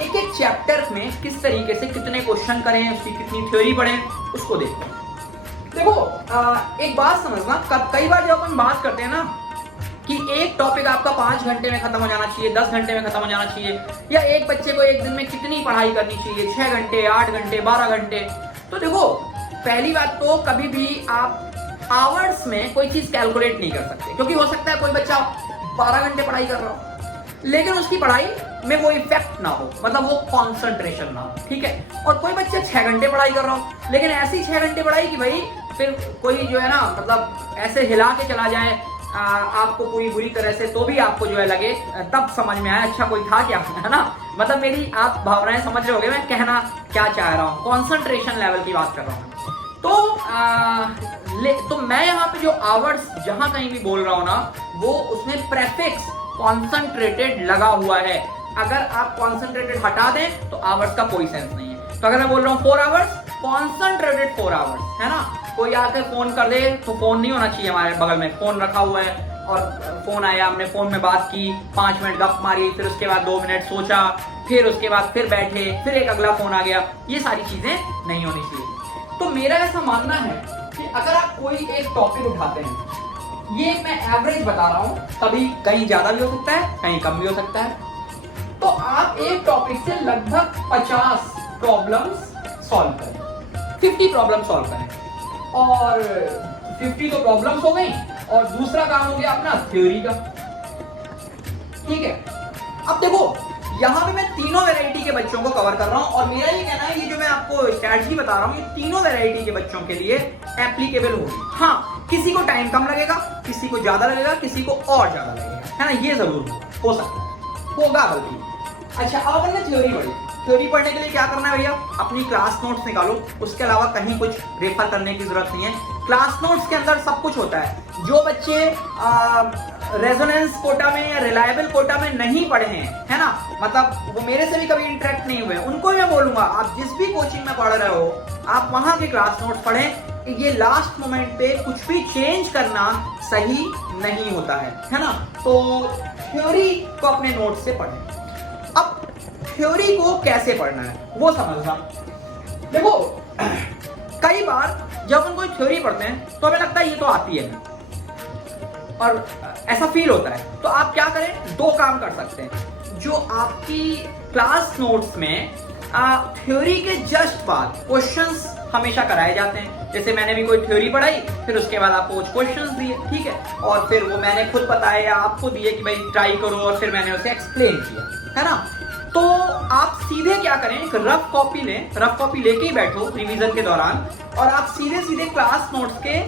एक एक चैप्टर में किस तरीके से कितने क्वेश्चन करें, उसकी कितनी थ्योरी पढ़ें, उसको देखें। देखो एक बात समझना, कई बार जब अपन बात करते हैं ना कि एक टॉपिक आपका 5 घंटे में खत्म हो जाना चाहिए, 10 घंटे में खत्म हो जाना चाहिए, या एक बच्चे को एक दिन में कितनी पढ़ाई करनी चाहिए, 6 घंटे, 8 घंटे, 12 घंटे, तो देखो पहली बात तो कभी भी आप आवर्स में कोई चीज कैलकुलेट नहीं कर सकते, क्योंकि हो सकता है कोई बच्चा 12 घंटे पढ़ाई कर रहा हो लेकिन उसकी पढ़ाई में वो इफेक्ट ना हो, मतलब वो कॉन्सेंट्रेशन ना हो, ठीक है। और कोई बच्चा 6 घंटे पढ़ाई कर रहा हो, लेकिन ऐसी 6 घंटे पढ़ाई कि भाई फिर कोई जो है ना मतलब ऐसे हिला के चला जाए आपको पूरी बुरी तरह से, तो भी आपको जो है लगे, तब समझ में आया अच्छा कोई था क्या, है ना। मतलब मेरी आप भावनाएं समझ रहे होगे मैं कहना क्या चाह रहा हूँ, कॉन्सेंट्रेशन लेवल की बात कर रहा हूँ। तो मैं यहाँ पे जो आवर्स जहां कहीं भी बोल रहा हूँ ना, वो उसमें प्रेफिक्स कॉन्सेंट्रेटेड लगा हुआ है। अगर आप कॉन्सेंट्रेटेड हटा दें तो आवर्स का कोई सेंस नहीं है। तो अगर मैं बोल रहा हूँ 4 आवर्स, कॉन्सेंट्रेटेड 4 आवर्स, है ना। कोई आके फोन कर दे तो फोन नहीं होना चाहिए हमारे बगल में, फोन रखा हुआ है और फोन आया, हमने फोन में बात की, 5 मिनट गप मारी, फिर उसके बाद 2 मिनट सोचा, फिर उसके बाद फिर बैठे, फिर एक अगला फोन आ गया, ये सारी चीजें नहीं होनी चाहिए। तो मेरा ऐसा मानना है कि अगर आप कोई एक टॉपिक उठाते हैं, ये मैं एवरेज बता रहा हूं, कभी कहीं ज्यादा भी हो सकता है, कहीं कम भी हो सकता है, तो आप एक टॉपिक से लगभग 50 प्रॉब्लम्स सॉल्व करें, 50 प्रॉब्लम सॉल्व करें। और 50 तो प्रॉब्लम्स हो गई, और दूसरा काम हो गया अपना थ्योरी का, ठीक है। अब देखो यहां पे मैं तीनों वैरायटी के बच्चों को कवर कर रहा हूं, और मेरा ये कहना है ये जो मैं आपको स्ट्रैटेजी बता रहा हूं, ये तीनों वैरायटी के बच्चों के लिए एप्लीकेबल होगी। हाँ, किसी को टाइम कम लगेगा, किसी को ज्यादा लगेगा, किसी को और ज्यादा लगेगा, है ना, ये जरूर हो सकता है, होगा बल्कि। अच्छा, अब हमने थ्योरी पढ़ी। थ्योरी पढ़ने के लिए क्या करना है भैया, अपनी क्लास नोट्स निकालो, उसके अलावा कहीं कुछ रेफर करने की जरूरत नहीं है। क्लास नोट्स के अंदर सब कुछ होता है। जो बच्चे रेजोनेंस कोटा में या रिलायबल कोटा में नहीं पढ़े हैं, है ना, मतलब वो मेरे से भी कभी इंटरेक्ट नहीं हुए, उनको मैं बोलूंगा आप जिस भी कोचिंग में पढ़ रहे हो, आप वहां के क्लास नोट्स पढ़ें। ये लास्ट मोमेंट पे कुछ भी चेंज करना सही नहीं होता है ना। तो थ्योरी को अपने नोट्स से पढ़ें। अब थ्योरी को कैसे पढ़ना है वो समझना। देखो कई बार जब हम कोई थ्योरी पढ़ते हैं तो हमें लगता है ये तो आती है, और ऐसा फील होता है। तो आप क्या करें, 2 काम कर सकते हैं। जो आपकी क्लास नोट्स में थ्योरी के जस्ट बाद क्वेश्चंस हमेशा कराए जाते हैं। जैसे मैंने भी कोई थ्योरी पढ़ाई, फिर उसके बाद आपको कुछ क्वेश्चंस दिए, ठीक है, और फिर वो मैंने खुद बताया या आपको दिए कि भाई ट्राई करो, और फिर मैंने उसे एक्सप्लेन किया, है ना। तो आप सीधे क्या करें, एक रफ कॉपी लें, रफ कॉपी लेके ही बैठो रिवीजन के दौरान, और आप सीधे सीधे क्लास नोट्स के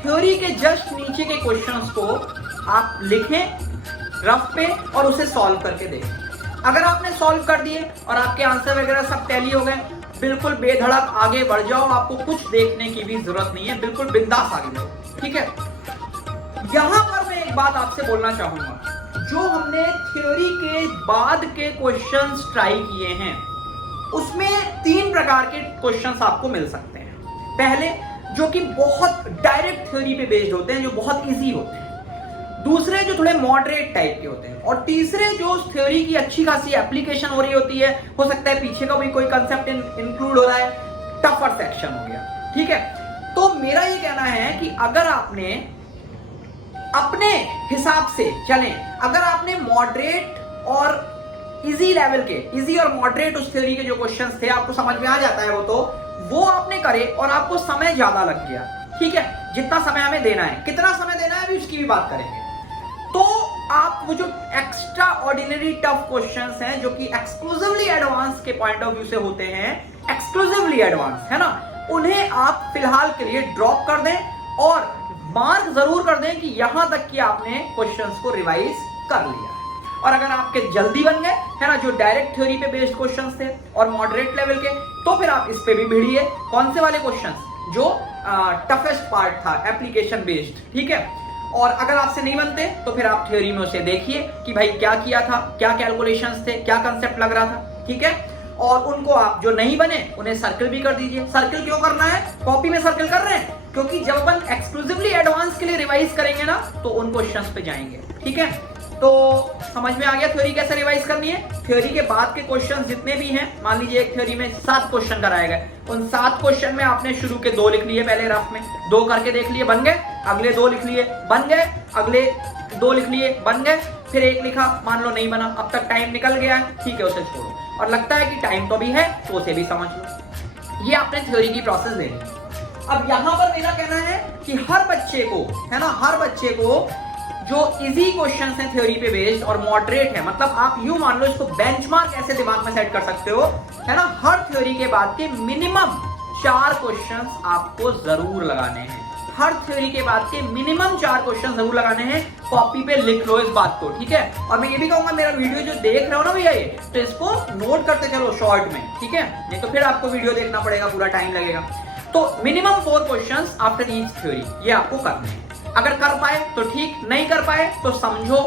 थ्योरी के जस्ट नीचे के क्वेश्चंस को आप लिखें रफ पे और उसे सॉल्व करके देखें। अगर आपने सॉल्व कर दिए और आपके आंसर वगैरह सब टैली हो गए, बिल्कुल बेधड़क आगे बढ़ जाओ, आपको कुछ देखने की भी जरूरत नहीं है, बिल्कुल बिंदास आगे बढ़ो, ठीक है। यहां पर मैं एक बात आपसे बोलना चाहूंगा, जो हमने थ्योरी के बाद के क्वेश्चंस ट्राई किए हैं, उसमें 3 प्रकार के क्वेश्चंस आपको मिल सकते हैं। पहले जो कि बहुत डायरेक्ट थ्योरी पे बेस्ड होते हैं, जो बहुत इजी होते हैं। दूसरे जो थोड़े मॉडरेट टाइप के होते हैं, और तीसरे जो थ्योरी की अच्छी खासी एप्लीकेशन हो रही होती है, हो सकता है पीछे का भी कोई कंसेप्ट इंक्लूड हो रहा है, टफर सेक्शन हो गया, ठीक है। तो मेरा ये कहना है कि अगर आपने अपने हिसाब से चलें, अगर आपने मॉडरेट और इजी लेवल के, इजी और मॉडरेट उस थ्योरी के जो क्वेश्चंस थे आपको समझ में आ जाता है, वो आपने करे और आपको समय ज्यादा लग गया, ठीक है, जितना समय हमें देना है, कितना समय देना है अभी उसकी भी बात करेंगे। तो आप वो जो एक्स्ट्रा ऑर्डिनरी टफ क्वेश्चंस हैं, जो कि एक्सक्लूसिवली एडवांस के पॉइंट ऑफ व्यू से होते हैं, एक्सक्लूसिवली एडवांस, है ना, उन्हें आप फिलहाल के लिए ड्रॉप कर दें, और मार्क जरूर कर दें कि यहां तक कि आपने क्वेश्चंस को रिवाइज कर लिया है। और अगर आपके जल्दी बन गए, है ना, जो डायरेक्ट थ्योरी पे बेस्ड क्वेश्चंस थे और मॉडरेट लेवल के, तो फिर आप इस पे भी भिड़िए। कौन से वाले क्वेश्चंस, जो टफेस्ट पार्ट था, एप्लीकेशन बेस्ड, ठीक है। और अगर आपसे नहीं बनते तो फिर आप थ्योरी में उसे देखिए कि भाई क्या किया था, क्या कैलकुलेशंस थे, क्या कंसेप्ट लग रहा था, ठीक है। और उनको आप जो नहीं बने उन्हें सर्कल भी कर दीजिए। सर्कल क्यों करना है, कॉपी में सर्कल कर रहे हैं, क्योंकि जब अपन एक्सक्लूसिवली एडवांस के लिए रिवाइज करेंगे ना, तो उन क्वेश्चंस पे जाएंगे, ठीक है। तो समझ में आ गया थ्योरी कैसे रिवाइज करनी है। थ्योरी के बाद के क्वेश्चन जितने भी हैं, मान लीजिए एक थ्योरी में 7 क्वेश्चन कराए गए, उन 7 क्वेश्चन में आपने शुरू के 2 लिख लिए, पहले रफ में 2 करके देख लिए, बन गए, अगले 2 लिख लिए, बन गए, अगले 2 लिख लिए, बन गए, फिर 1 लिखा, मान लो नहीं बना, अब तक टाइम निकल गया है, ठीक है, उसे छोड़ो, और लगता है कि टाइम तो भी है तो उसे भी समझ लो। ये आपने थ्योरी की प्रोसेस लेनी है। अब यहां पर मेरा कहना है कि हर बच्चे को, है ना, हर बच्चे को जो इजी क्वेश्चंस हैं थ्योरी पे बेस्ड और मॉडरेट है, मतलब आप यूं मान लो इसको बेंचमार्क ऐसे दिमाग में सेट कर सकते हो, है ना। हर थ्योरी के बाद के मिनिमम 4 क्वेश्चंस आपको जरूर लगाने हैं। हर थ्योरी के बाद के मिनिमम 4 क्वेश्चन जरूर लगाने हैं। कॉपी पे लिख लो इस बात को, ठीक है। और मैं ये भी कहूंगा मेरा वीडियो जो देख रहे हो ना भैया, ये तो इसको नोट करते चलो शॉर्ट में, ठीक है, नहीं तो फिर आपको वीडियो देखना पड़ेगा, पूरा टाइम लगेगा। तो minimum 4 questions after each theory ये आपको करने हैं। अगर कर पाए तो ठीक, नहीं कर पाए तो समझो,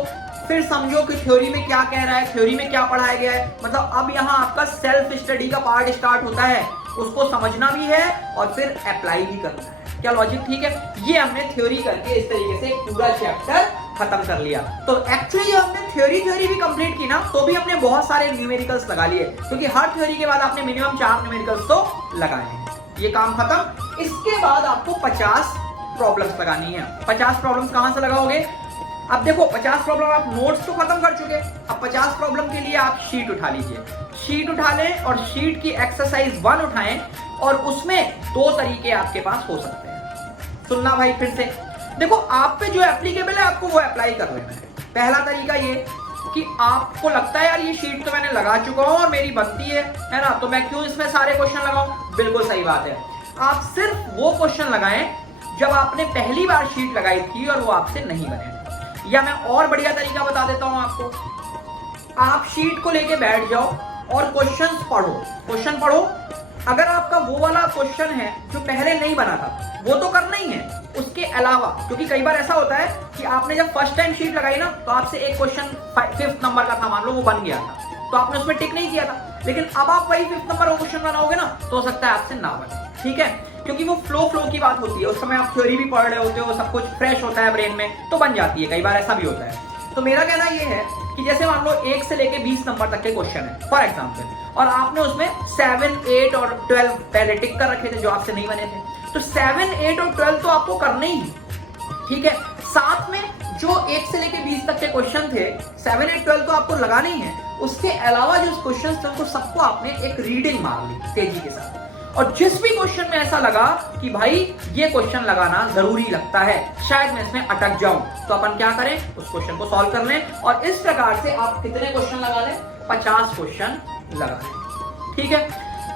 फिर समझो कि थ्योरी में क्या कह रहा है, थ्योरी में क्या पढ़ाया गया है। मतलब अब यहाँ आपका सेल्फ स्टडी का पार्ट स्टार्ट होता है, उसको समझना भी है और फिर अप्लाई भी करना है। क्या लॉजिक ठीक है? ये हमने थ्योरी करके इस तरीके से पूरा चैप्टर खत्म कर लिया। तो एक्चुअली हमने थ्योरी भी कंप्लीट की ना, तो भी हमने बहुत सारे न्यूमेरिकल्स लगा लिए, क्योंकि हर थ्योरी के बाद आपने मिनिमम 4 न्यूमेरिकल्स तो लगाए हैं। ये काम खत्म। इसके बाद आपको 50 प्रॉब्लम्स लगानी है। 50 प्रॉब्लम्स कहां से लगाओगे? अब देखो 50 प्रॉब्लम आप नोट्स तो खत्म कर चुके, अब 50 प्रॉब्लम के लिए आप शीट उठा लीजिए। शीट उठा लें और शीट की एक्सरसाइज 1 उठाएं, और उसमें 2 तरीके आपके पास हो सकते हैं। सुनना भाई फिर से, देखो आप पे जो एप्लीकेबल है आपको वो अप्लाई कर लेना है। पहला तरीका ये कि आपको लगता है यार ये शीट तो मैंने लगा चुका हूं और मेरी बनती है ना, तो मैं क्यों इसमें सारे क्वेश्चन लगाऊं? बिल्कुल सही बात है। आप सिर्फ वो क्वेश्चन लगाएं जब आपने पहली बार शीट लगाई थी और वो आपसे नहीं बने। या मैं और बढ़िया तरीका बता देता हूं आपको, आप शीट को लेके बैठ जाओ और क्वेश्चंस पढ़ो। क्वेश्चन पढ़ो, अगर आपका वो वाला क्वेश्चन है जो पहले नहीं बना था वो तो करना ही है, उसके अलावा, क्योंकि कई बार ऐसा होता है कि आपने जब फर्स्ट टाइम शीट लगाई ना तो आपसे एक क्वेश्चन 5th नंबर का था, मान लो वो बन गया था, तो आपने उसमें टिक नहीं किया था, लेकिन अब आप वही 5th नंबर का क्वेश्चन बनाओगे ना तो हो सकता है आपसे ना बने, ठीक है, क्योंकि वो फ्लो की बात होती है। उस समय आप थ्योरी भी पढ़ रहे होते हो, सब कुछ फ्रेश होता है ब्रेन में, तो बन जाती है। कई बार ऐसा भी होता है। तो मेरा कहना ये है कि जैसे मान लो 1 से लेके 20 नंबर तक के क्वेश्चन है फॉर एग्जाम्पल, और आपने उसमें 7, 8 और 12 पहले टिक कर रखे थे जो आपसे नहीं बने थे, तो 7, 8 और 12 तो आपको करने ही, ठीक है। साथ में जो 1 से लेके 20 तक के क्वेश्चन थे, 7, 8, 12 तो आपको लगाने ही है। उसके अलावा जो क्वेश्चन थे उनको सबको आपने एक रीडिंग मार ली तेजी के साथ, और जिस भी क्वेश्चन में ऐसा लगा कि भाई ये क्वेश्चन लगाना जरूरी लगता है, शायद मैं इसमें अटक जाऊं, तो अपन क्या करें, उस क्वेश्चन को सॉल्व कर लें। और इस प्रकार से आप कितने क्वेश्चन लगा लें? 50 क्वेश्चन लगा लें, ठीक है।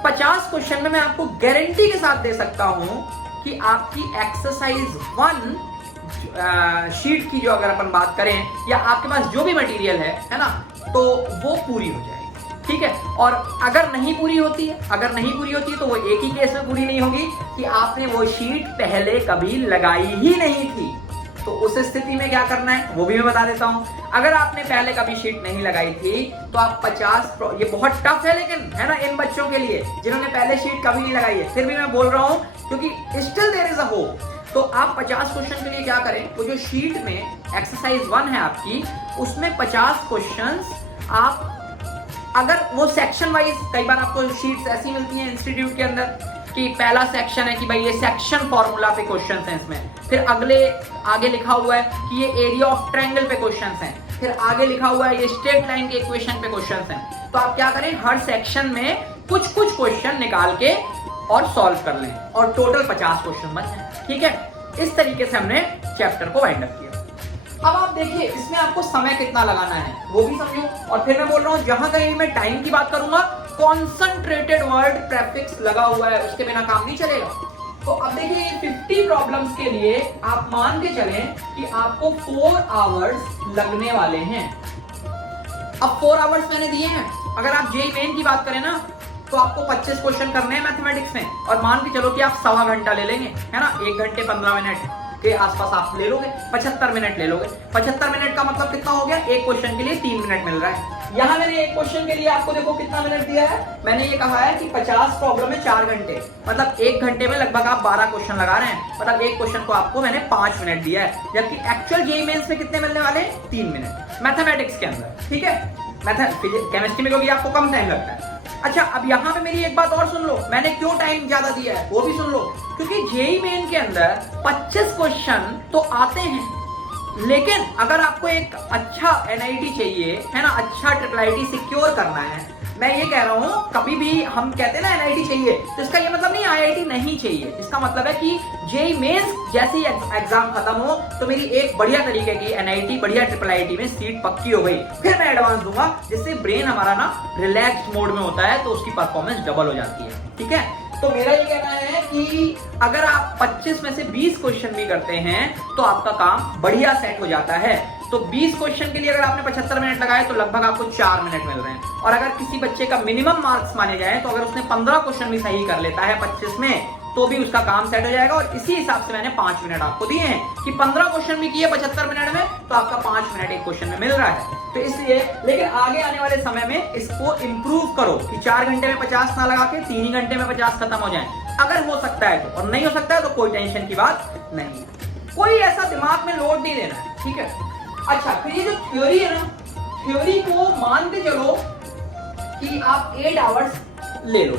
50 क्वेश्चन में मैं आपको गारंटी के साथ दे सकता हूं कि आपकी एक्सरसाइज 1 शीट की जो अगर अपन बात करें, या आपके पास जो भी मटेरियल है ना, तो वो पूरी हो जाएगी, ठीक है। और अगर नहीं पूरी होती है तो वो एक ही केस में पूरी नहीं होगी कि आपने वो शीट पहले कभी लगाई ही नहीं थी। तो उस स्थिति में क्या करना है वो भी मैं बता देता हूं। अगर आपने पहले कभी शीट नहीं लगाई थी तो आप 50, ये बहुत टफ है लेकिन, है ना, इन बच्चों के लिए जिन्होंने पहले शीट कभी नहीं लगाई है, फिर भी मैं बोल रहा हूं क्योंकि still there is a hope. तो आप 50 क्वेश्चन के लिए क्या करें, वो जो शीट में एक्सरसाइज 1 है आपकी, उसमें 50 क्वेश्चंस आप, अगर वो सेक्शन वाइज, कई बार आपको शीट्स ऐसी मिलती हैं इंस्टीट्यूट के अंदर कि पहला सेक्शन है कि भाई ये सेक्शन फॉर्मूला पे क्वेश्चंस हैं इसमें, फिर आगे लिखा हुआ है कि ये एरिया ऑफ ट्रायंगल पे क्वेश्चंस हैं, फिर आगे लिखा हुआ है ये स्ट्रेट लाइन के इक्वेशन पे क्वेश्चंस हैं। तो आप क्या करें, हर सेक्शन में कुछ क्वेश्चन निकाल के और सॉल्व कर लें, और टोटल 50 क्वेश्चन बन जाए, ठीक है। इस तरीके से हमने चैप्टर को वाइंड अप किया। अब आप देखिए इसमें आपको समय कितना लगाना है वो भी समझो, और फिर मैं बोल रहा हूं जहां कहीं मैं टाइम की बात करूंगा, कॉन्सेंट्रेटेड वर्ड प्रेफिक्स लगा हुआ है, उसके बिना काम नहीं चलेगा। तो अब देखिए 50 प्रॉब्लम्स के लिए आप मान के चलें कि आपको 4 आवर्स लगने वाले हैं। अब 4 आवर्स मैंने दिए हैं। अगर आप जेईई मेन की बात करें ना तो आपको 25 क्वेश्चन करने हैं मैथमेटिक्स में, और मान के चलो कि आप 1.25 घंटा ले लेंगे, है ना, 1 घंटे 15 मिनट के आसपास आप ले लोगे, 75 मिनट ले लोगे। 75 मिनट का मतलब कितना हो गया, एक क्वेश्चन के लिए 3 मिनट मिल रहा है। यहाँ मैंने एक क्वेश्चन के लिए आपको देखो कितना मिनट दिया है, मैंने ये कहा है कि 50 प्रॉब्लम में 4 घंटे, मतलब 1 घंटे में लगभग आप 12 क्वेश्चन लगा रहे हैं, मतलब एक क्वेश्चन को आपको मैंने 5 मिनट दिया है, जबकि एक्चुअल जेईई मेंस में कितने मिलने वाले हैं, 3 मिनट मैथमेटिक्स के अंदर, ठीक है। केमिस्ट्री में क्योंकि आपको कम टाइम लगता है। अच्छा, अब यहाँ पे मेरी एक बात और सुन लो, मैंने क्यों टाइम ज्यादा दिया है वो भी सुन लो, क्योंकि जेईई मेन के अंदर 25 क्वेश्चन तो आते हैं, लेकिन अगर आपको एक अच्छा एनआईटी चाहिए, है ना, अच्छा IIIT सिक्योर करना है, मैं ये कह रहा हूँ, कभी भी हम कहते हैं ना एनआईटी चाहिए, तो इसका ये मतलब नहीं आईआईटी नहीं चाहिए। इसका मतलब है कि जेईई मेंस जैसे ही एग्जाम खत्म हो तो मेरी एक बढ़िया तरीके की एनआईटी, बढ़िया ट्रिपल आईटी में सीट पक्की हो गई, फिर मैं एडवांस दूंगा, जिससे ब्रेन हमारा ना रिलैक्स्ड मोड में होता है, तो उसकी परफॉर्मेंस डबल हो जाती है। ठीक है, तो मेरा ये कहना है कि अगर आप 25 में से 20 क्वेश्चन भी करते हैं तो आपका काम बढ़िया सेट हो जाता है। तो 20 क्वेश्चन के लिए अगर आपने 75 मिनट लगाए तो लगभग आपको 4 मिनट मिल रहे हैं। और अगर किसी बच्चे का मिनिमम मार्क्स माने जाए तो अगर उसने 15 क्वेश्चन भी सही कर लेता है 25 में तो भी उसका काम सेट हो जाएगा। और इसी हिसाब से मैंने 5 मिनट आपको दिए हैं कि 15 क्वेश्चन भी किए 75 मिनट में तो आपका 5 मिनट एक क्वेश्चन में मिल रहा है। तो इसलिए लेकिन आगे आने वाले समय में इसको इंप्रूव करो कि 4 घंटे में 50 ना लगा के 3 ही घंटे में 50 खत्म हो जाए। अगर हो सकता है तो, और नहीं हो सकता है तो कोई टेंशन की बात नहीं, कोई ऐसा दिमाग में लोड नहीं देना है। ठीक है, अच्छा फिर ये जो थ्योरी है ना, थ्योरी को मानते चलो कि आप 8 आवर्स ले लो।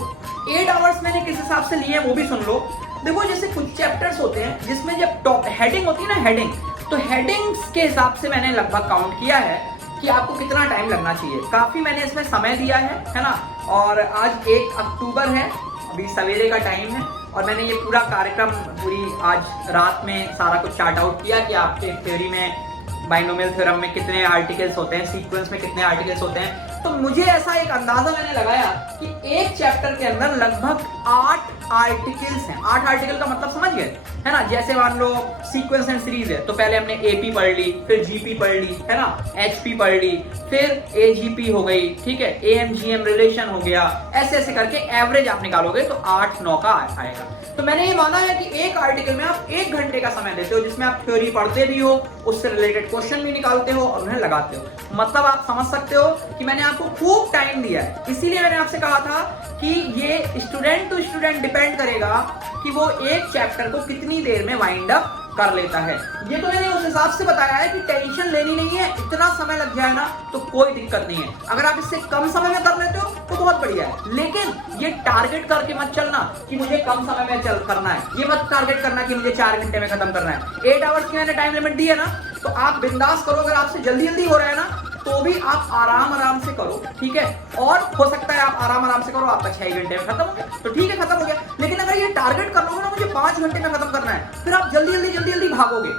8 आवर्स मैंने किस हिसाब से लिए वो भी सुन लो। देखो जैसे कुछ चैप्टर्स होते हैं जिसमें जब टॉप हेडिंग होती है ना, हेडिंग, तो हेडिंग्स के हिसाब से मैंने लगभग काउंट किया है कि आपको कितना टाइम लगना चाहिए। काफी मैंने इसमें समय दिया है ना। और आज 1 अक्टूबर है, अभी सवेरे का टाइम है और मैंने ये पूरा कार्यक्रम पूरी आज रात में सारा कुछ चार्ट आउट किया कि आपके थ्योरी में बाइनोमियल थ्योरम में कितने आर्टिकल्स होते हैं, सीक्वेंस में कितने आर्टिकल्स होते हैं। तो मुझे ऐसा एक अंदाजा मैंने लगाया कि एक चैप्टर के अंदर लगभग 8 आर्टिकल्स हैं। 8 आर्टिकल का मतलब समझ गए है ना। जैसे मान लो सीक्वेंस एंड सीरीज है तो पहले हमने एपी पढ़ ली, फिर जीपी पढ़ ली है ना, एचपी पढ़ ली, फिर एजीपी हो गई, ठीक है, एएमजीएम रिलेशन हो गया, ऐसे ऐसे करके एवरेज आप निकालोगे तो 8-9 का आएगा। तो मैंने ये माना है कि एक आर्टिकल में आप 1 घंटे का समय देते हो जिसमें आप थ्योरी पढ़ते भी हो, उससे रिलेटेड क्वेश्चन भी निकालते हो और उन्हें लगाते हो। मतलब आप समझ सकते हो कि मैंने आपको खूब टाइम दिया है। इसीलिए मैंने आपसे कहा था कि ये स्टूडेंट टू स्टूडेंट डिपेंड करेगा कि वो एक चैप्टर को कितनी देर में वाइंड अप कर लेता है। ये तो मैंने उस हिसाब से बताया है कि टेंशन लेनी नहीं है, इतना समय लग जाए ना तो कोई दिक्कत नहीं है। अगर आप इससे कम समय में कर लेते हो तो बहुत बढ़िया है, लेकिन ये टारगेट करके मत चलना कि मुझे कम समय में चल करना है। ये मत टारगेट करना कि मुझे 4 घंटे में खत्म करना है। 8 आवर्स की मैंने टाइम लिमिट दी है ना, तो आप बिंदास करो। अगर आपसे जल्दी जल्दी हो रहा है ना तो भी आप आराम से करो, ठीक है। और हो सकता है आप आराम से करो, आपका 6 घंटे में खत्म हो गया तो ठीक है, खत्म हो गया। लेकिन अगर ये टारगेट कर लोगे ना मुझे 5 घंटे में खत्म करना है, फिर आप जल्दी भागोगे।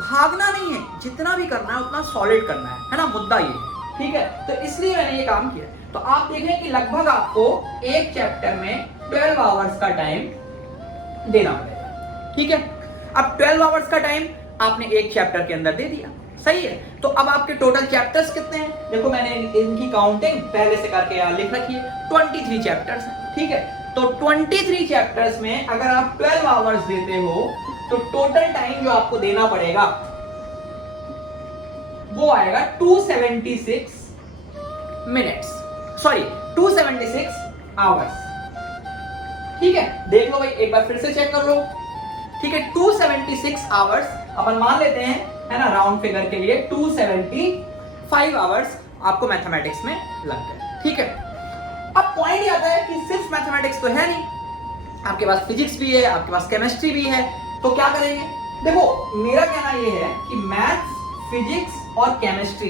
भागना नहीं है, जितना भी करना है उतना सॉलिड करना है ना, मुद्दा ये है, ठीक है। तो इसलिए मैंने ये काम किया। तो आप देखें कि लगभग आपको एक चैप्टर में 12 आवर्स का टाइम देना पड़ेगा, ठीक है। अब 12 आवर्स का टाइम आपने एक चैप्टर के अंदर दे दिया, सही है। तो अब आपके टोटल चैप्टर्स कितने हैं? देखो मैंने इनकी काउंटिंग पहले से करके यहाँ लिख रखी है, 23 चैप्टर्स हैं, ठीक है। तो 23 चैप्टर्स में अगर आप 12 आवर्स देते हो तो टोटल टाइम जो आपको देना पड़ेगा वो आएगा 276 मिनट्स, सॉरी 276 आवर्स, ठीक है। देख लो भाई, एक बार फिर से चेक कर लो, ठीक है। 276 आवर्स अपन मान लेते हैं, है ना, राउंड फिगर के लिए 275 आवर्स आपको मैथमेटिक्स में लग गए, ठीक है। अब पॉइंट ये आता है कि सिर्फ मैथमेटिक्स तो है नहीं, आपके पास फिजिक्स भी है, आपके पास केमिस्ट्री भी है, तो क्या करेंगे? देखो मेरा कहना ये है कि मैथ्स, फिजिक्स और केमिस्ट्री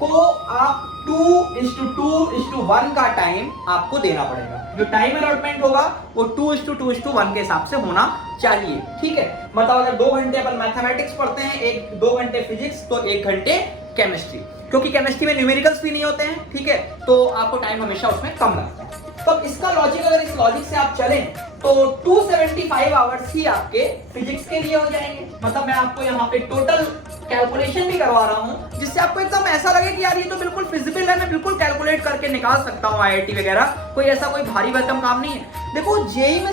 को आप 2:2:1 का टाइम आपको देना पड़ेगा। जो टाइम अलॉटमेंट होगा वो 2:2:1 के हिसाब से होना चाहिए, ठीक है। मतलब अगर 2 घंटे अपन मैथमेटिक्स पढ़ते हैं, 2 घंटे फिजिक्स, तो 1 घंटे केमिस्ट्री, क्योंकि केमिस्ट्री में न्यूमेरिकल्स भी नहीं होते हैं, ठीक है। तो आपको टाइम हमेशा उसमें कम लगता है। तो इसका लॉजिक, अगर इस लॉजिक से आप चलें तो 275 आवर्स ही आपके फिजिक्स के लिए हो जाएंगे। मतलब मैं आपको यहाँ पे टोटल कैलकुलेशन भी करवा रहा हूँ जिससे आपको एकदम ऐसा लगे कि यार ये तो बिल्कुल फिजिबल है, मैं बिल्कुल कैलकुलेट करके निकाल सकता हूँ आईआईटी वगैरह। कोई ऐसा कोई भारी भरकम काम नहीं है। देखो जेईई में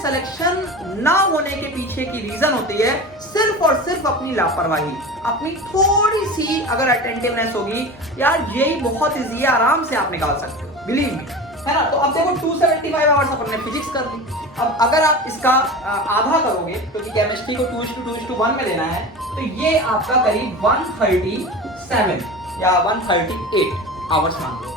सिलेक्शन ना होने के पीछे की रीजन होती है सिर्फ और सिर्फ अपनी लापरवाही, अपनी थोड़ी सी अगर अटेंटिवनेस होगी, यार जेईई बहुत इजी है, आराम से आप निकाल सकते हो, बिलीव मी, है ना। तो अब देखो 275 आवर्स अपन ने फिजिक्स कर ली। अब अगर आप इसका आधा करोगे, क्योंकि केमिस्ट्री को 2:2:1 में लेना है, तो ये आपका करीब 137 या 138 आवर्स मान लो।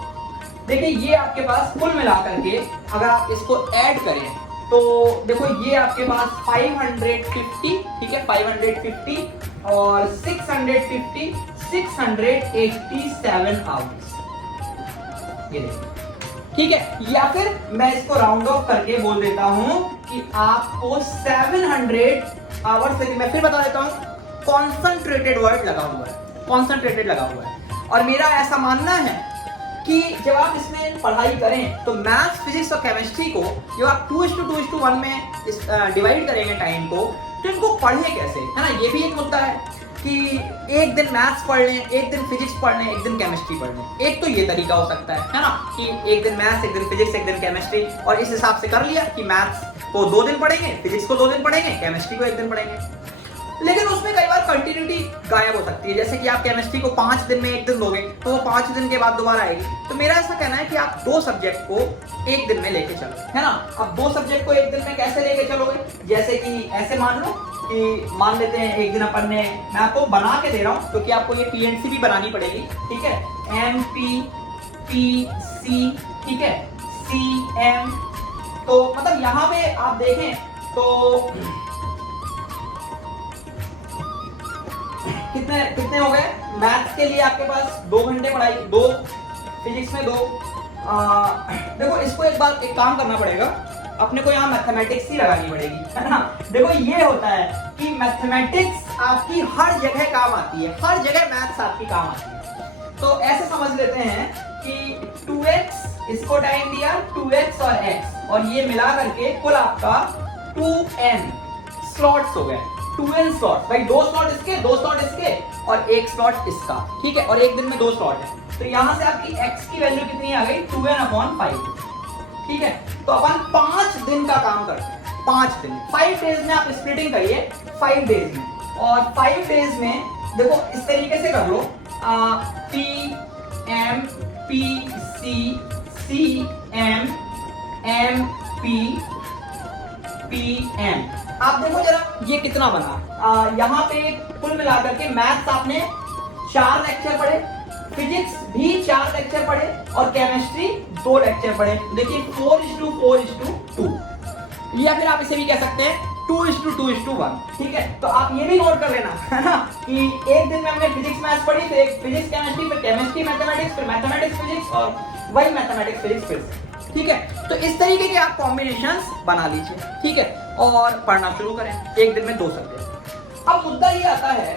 देखिए ये आपके पास कुल मिलाकर के अगर आप इसको ऐड करें तो देखो ये आपके पास 550, ठीक है, 550 और 650, 687 आवर्स। ये देखो ठीक है, या फिर मैं इसको राउंड ऑफ करके बोल देता हूं कि आपको 700 आवर्स से, मैं फिर बता देता हूं, कॉन्सेंट्रेटेड वर्ड लगा हुआ है, कॉन्सेंट्रेटेड लगा हुआ है। और मेरा ऐसा मानना है कि जब आप इसमें पढ़ाई करें तो मैथ्स, फिजिक्स और केमिस्ट्री को जब आप 2:2:1 में डिवाइड करेंगे टाइम को, तो इनको पढ़ें कैसे, है ना, ये भी एक मुद्दा है कि एक दिन मैथ्स पढ़ लें, एक दिन फिजिक्स पढ़ लें, एक दिन केमिस्ट्री पढ़ लें। एक तो ये तरीका हो सकता है ना, कि एक दिन मैथ्स, एक दिन फिजिक्स, एक दिन केमिस्ट्री, और इस हिसाब से कर लिया कि मैथ्स को 2 दिन पढ़ेंगे, फिजिक्स को 2 दिन पढ़ेंगे, केमिस्ट्री को 1 दिन पढ़ेंगे। लेकिन उसमें कई बार कंटिन्यूटी गायब हो सकती है, जैसे कि आप केमिस्ट्री को 5 दिन में 1 दिन दोगे तो वो 5 दिन के बाद दोबारा आएगी। तो मेरा ऐसा कहना है कि आप 2 सब्जेक्ट को 1 दिन में लेके चलो, है ना। अब 2 सब्जेक्ट को 1 दिन में कैसे लेके चलोगे, जैसे कि ऐसे मान लो कि मान लेते हैं एक दिन अपन ने, मैं आपको बना के दे रहा हूँ क्योंकि आपको ये पीएनसी भी बनानी पड़ेगी, ठीक है, MPPC, ठीक है, CM। तो मतलब यहाँ पे आप देखें तो कितने हो गए मैथ्स के लिए आपके पास 2 घंटे पढ़ाई, 2 फिजिक्स में 2। देखो इसको एक काम करना पड़ेगा, अपने को यहाँ मैथमेटिक्स ही लगानी पड़ेगी, है ना। देखो ये होता है कि मैथमेटिक्स आपकी हर जगह काम आती है, हर जगह मैथ्स आपकी काम आती है। तो ऐसे समझ लेते हैं कि 2x, इसको टाइम दिया 2x और x, और ये मिला करके कुल आपका 2n स्लॉट्स हो गए, 2n स्लॉट, भाई 2 स्लॉट इसके, 2 स्लॉट इसके और 1 स्लॉट इसका, ठीक है, और एक दिन में 2 स्लॉट है। तो यहां से आपकी x की वैल्यू कितनी आ गई, 2n/5, ठीक है। तो अपन 5 दिन का काम करते हैं, 5 दिन, 5 डेज में आप स्प्लिटिंग करिए 5 डेज में, और 5 डेज में देखो इस तरीके से कर लो, PMPC CM MPPM। आप देखो जरा ये कितना बना, यहाँ पे कुल मिलाकर के मैथ्स आपने 4 लेक्चर पढ़े, फिजिक्स भी 4 लेक्चर पढ़े और केमिस्ट्री 2 लेक्चर पढ़े। देखिए 4:4:2, या फिर आप इसे भी कह सकते हैं 2:2:1, ठीक है। तो आप ये भी नोट कर लेना, है ना, कि एक दिन में हमने फिजिक्स मैथ्स पढ़ी, फिर एक फिजिक्स केमिस्ट्री, फिर केमिस्ट्री मैथमेटिक्स, फिर मैथमेटिक्स फिजिक्स, और वही मैथमेटिक्स फिजिक्स फिर, ठीक है। तो इस तरीके के आप कॉम्बिनेशंस बना लीजिए, ठीक है, और पढ़ना शुरू करें एक दिन में 2 सब्जेक्ट। अब मुद्दा ये आता है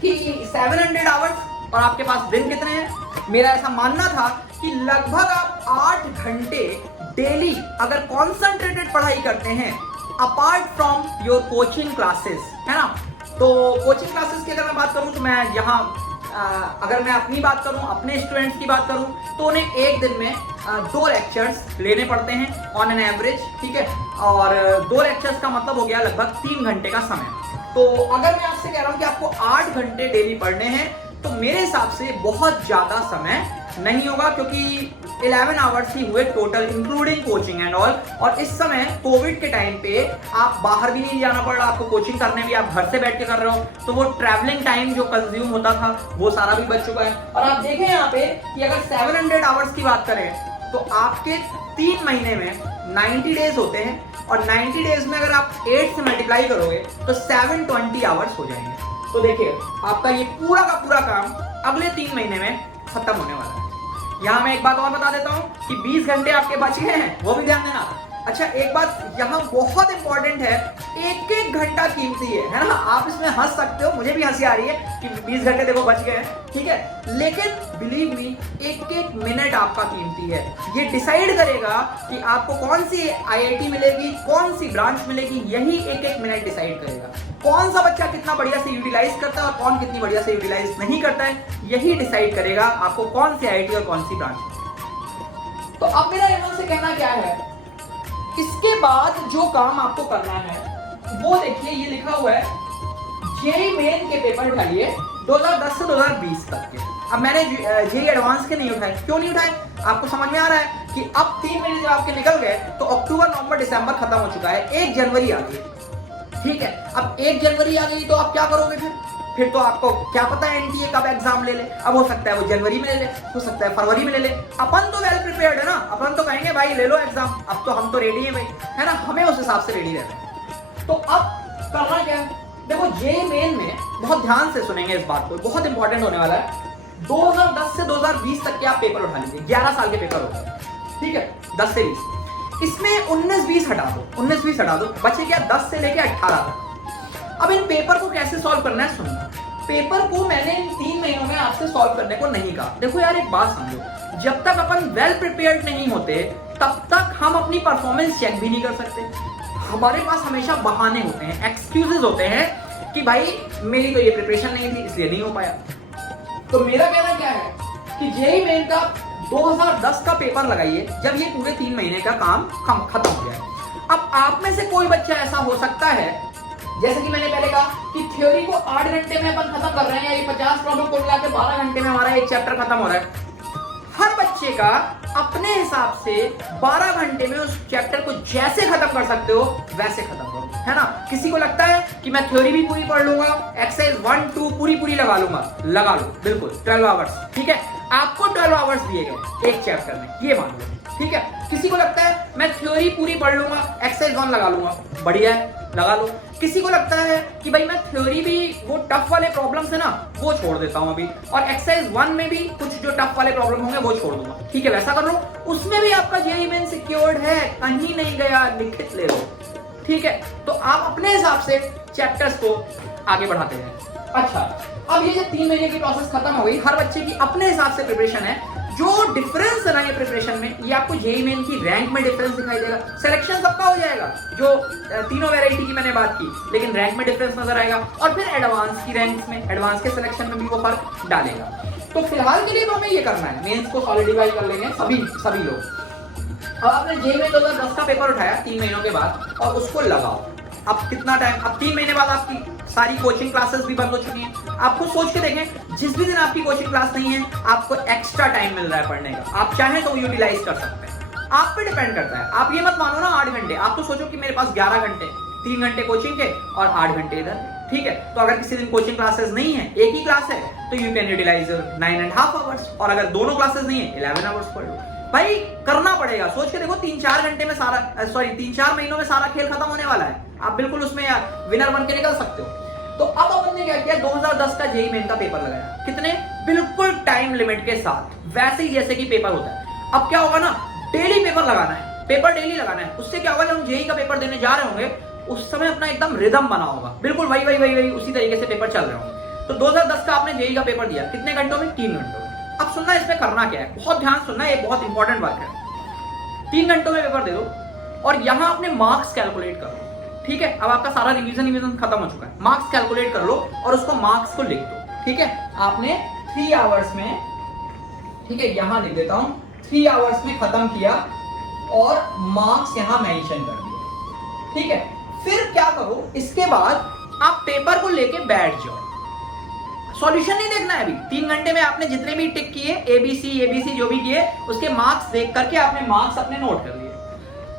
कि 700 आवर्स और आपके पास दिन कितने हैं। मेरा ऐसा मानना था कि लगभग आप 8 घंटे डेली अगर कॉन्सेंट्रेटेड पढ़ाई करते हैं apart from your coaching classes, है ना। तो कोचिंग क्लासेस की अगर मैं बात करूं तो मैं यहाँ अगर मैं अपनी बात करूं, अपने स्टूडेंट्स की बात करूं, तो उन्हें एक दिन में 2 लेक्चर्स लेने पड़ते हैं ऑन एन एवरेज, ठीक है। और 2 लेक्चर्स का मतलब हो गया लगभग 3 घंटे का समय। तो अगर मैं आपसे कह रहा हूं कि आपको 8 घंटे डेली पढ़ने हैं, तो मेरे हिसाब से बहुत ज्यादा समय नहीं होगा, क्योंकि 11 आवर्स ही हुए total including coaching and all. और इस समय कोविड के टाइम पे आप बाहर भी नहीं जाना पड़ रहा, आपको कोचिंग करने भी आप घर से बैठ के कर रहे हो, तो वो ट्रैवलिंग टाइम जो कंज्यूम होता था वो सारा भी बच चुका है। और आप देखें यहाँ पे कि अगर 700 आवर्स की बात करें तो आपके 3 महीने में 90 डेज होते हैं, और 90 डेज में अगर आप 8 से मल्टीप्लाई करोगे तो 720 आवर्स हो जाएंगे। तो देखिए आपका ये पूरा का पूरा काम अगले 3 महीने में खत्म होने वाला है। यहाँ मैं एक बात और बता देता हूँ कि 20 घंटे आपके बच गए हैं, वो भी ध्यान देना। अच्छा एक बात यहाँ बहुत इंपॉर्टेंट है, 1-1 घंटा कीमती है ना। आप इसमें हंस सकते हो, मुझे भी हंसी आ रही है कि 20 घंटे देखो बच गए हैं, ठीक है, लेकिन बिलीव मी 1-1 मिनट आपका कीमती है। ये डिसाइड करेगा कि आपको कौन सी IIT मिलेगी, कौन सी ब्रांच मिलेगी, यही 1-1 मिनट डिसाइड करेगा। कौन सा बच्चा कितना बढ़िया से यूटिलाइज करता है और कौन कितनी बढ़िया से यूटिलाइज नहीं करता है, यही डिसाइड करेगा आपको कौन सी IIT और कौन सी ब्रांच। तो अब मेरा यहाँ से कहना क्या है, इसके बाद जो काम आपको करना है वो देखिए, ये लिखा हुआ है जेईई मेन के पेपर उठाइए 2010 से 2020 तक के। अब मैंने जेईई एडवांस के नहीं उठाए, क्यों नहीं उठाए, आपको समझ में आ रहा है कि अब 3 महीने जब आपके निकल गए तो अक्टूबर, नवंबर, दिसंबर खत्म हो चुका है, 1 जनवरी आ गई, ठीक है। अब 1 जनवरी आ गई तो आप क्या करोगे फिर तो आपको क्या पता है एनटीए कब एग्जाम ले ले। अब हो सकता है वो जनवरी में ले ले, हो सकता है फरवरी में ले ले। अपन तो वेल प्रिपेयर्ड है ना, अपन तो कहेंगे भाई ले लो एग्जाम, अब तो हम तो रेडी हैं भाई, है ना, हमें उस हिसाब से रेडी रहना है। तो अब करना क्या है, देखो जेईई मेन में बहुत ध्यान से सुनेंगे इस बात को, बहुत इंपॉर्टेंट होने वाला है। 2010 से 2020 तक के आप पेपर उठा लीजिए, 11 साल के पेपर होते हैं, ठीक है, 10 से 20। इसमें 19-20 हटा दो, 19-20 हटा दो, बचे क्या 10 से लेके 18 तक। अब इन पेपर को कैसे सॉल्व करना है सुनना। पेपर को मैंने इन 3 महीनों में आपसे सॉल्व करने को नहीं कहा। देखो यार एक बात समझो, जब तक अपन वेल प्रिपेयर्ड नहीं होते तब तक हम अपनी परफॉर्मेंस चेक भी नहीं कर सकते। हमारे पास हमेशा बहाने होते हैं, एक्सक्यूजेस होते हैं कि भाई मेरी तो ये प्रिपरेशन नहीं थी इसलिए नहीं हो पाया। तो मेरा कहना क्या है कि जेईई मेन का 2010 का पेपर लगाइए जब ये पूरे 3 महीने का काम खत्म हो जाए। अब आप में से कोई बच्चा ऐसा हो सकता है, जैसे कि मैंने पहले कहा कि थ्योरी को 8 घंटे में अपन खत्म कर रहे हैं, या ये 50 प्रॉब्लम को मिला के 12 घंटे में हमारा एक चैप्टर खत्म हो रहा है। हर बच्चे का अपने हिसाब से 12 घंटे में उस चैप्टर को जैसे खत्म कर सकते हो वैसे खत्म करो, है ना। किसी को लगता है कि मैं थ्योरी भी पूरी पढ़ लूंगा, एक्सरसाइज 1-2 पूरी लगा लूंगा, लगा लो, बिल्कुल 12 आवर्स, ठीक है। आपको 12 आवर्स दिए गए एक चैप्टर में, ये मान लो, ठीक है। किसी को लगता है मैं थ्योरी पूरी पढ़ लूंगा, एक्सरसाइज 1 लगा लूंगा, बढ़िया है, लगा लो। किसी को लगता है कि भाई मैं थ्योरी भी वो टफ वाले प्रॉब्लम्स है ना वो छोड़ देता हूं अभी, और एक्सरसाइज 1 में भी कुछ जो टफ वाले प्रॉब्लम होंगे वो छोड़ दूंगा, ठीक है, वैसा कर लो। उसमें भी आपका जेईई मेन सिक्योर्ड है, कहीं नहीं गया, लिखित ले लो, ठीक है। तो आप अपने हिसाब से चैप्टर्स को आगे बढ़ाते हैं। अच्छा, अब ये जो 3 महीने की प्रोसेस खत्म हो गई, हर बच्चे की अपने हिसाब से प्रिपरेशन है। जो डिफरेंस है ना ये प्रिपरेशन में, ये आपको जेईई मेन की रैंक में डिफरेंस दिखाई देगा। सिलेक्शन सबका हो जाएगा, जो तीनों वैरायटी की मैंने बात की, लेकिन रैंक में डिफरेंस नजर आएगा, और फिर एडवांस की रैंक्स में, एडवांस के सिलेक्शन में भी वो फर्क डालेगा। तो फिलहाल के लिए तो हमें ये करना है, मेंस को सॉलिडिफाई कर लेंगे सभी लोग। अब आपने जेईई में 2010 का पेपर उठाया 3 महीनों के बाद, और उसको लगाओ। अब कितना टाइम, अब 3 महीने बाद आपकी सारी कोचिंग क्लासेस भी बंद हो चुकी हैं। आपको सोच के देखें, जिस भी दिन आपकी कोचिंग क्लास नहीं है आपको एक्स्ट्रा टाइम मिल रहा है पढ़ने का, आप चाहें तो यूटिलाइज कर सकते हैं, आप पे डिपेंड करता है। आप ये मत मानो ना 8 घंटे, आप तो सोचो कि मेरे पास 11 घंटे, 3 घंटे कोचिंग के और 8 घंटे इधर, ठीक है। तो अगर किसी दिन कोचिंग क्लासेस नहीं है, एक ही क्लास है, तो यू कैन यूटिलाइज 9.5 आवर्स, और अगर दोनों क्लासेस नहीं है 11 आवर्स पढ़ लो। भाई करना पड़ेगा, सोच के देखो, 3-4 घंटे में सारा 3-4 महीनों में सारा खेल खत्म होने वाला है, आप बिल्कुल उसमें विनर बन के निकल सकते हो। तो अब अपन ने क्या किया, 2010 का जेईई मेन का पेपर लगाया, कितने, बिल्कुल टाइम लिमिट के साथ, वैसे ही जैसे कि पेपर होता है। अब क्या होगा ना, डेली पेपर लगाना है, पेपर डेली लगाना है। उससे क्या होगा, जब हम जेईई का पेपर देने जा रहे होंगे उस समय अपना एकदम रिदम बना होगा, बिल्कुल वही उसी तरीके से पेपर चल रहे होंगे। तो 2010 का आपने जेईई का पेपर दिया, कितने घंटों में, 3 घंटों में। अब सुनना, इसमें करना क्या है, बहुत ध्यान सुनना, ये बहुत इंपॉर्टेंट बात है। 3 घंटों में पेपर दे दो, और यहां अपने मार्क्स कैलकुलेट करो, ठीक है। अब आपका सारा रिवीजन खत्म हो चुका है, मार्क्स कैलकुलेट कर लो और उसको मार्क्स को लिख दो, ठीक है। आपने 3 आवर्स में, ठीक है, यहां लिख देता हूं, 3 आवर्स में खत्म किया और मार्क्स यहां मेंशन कर दिए, ठीक है। फिर क्या करो, इसके बाद आप पेपर को लेके बैठ जाओ, सॉल्यूशन नहीं देखना है अभी। 3 घंटे में आपने जितने भी टिक किए, एबीसी जो भी किए, उसके मार्क्स देख करके आपने मार्क्स अपने नोट कर लिए।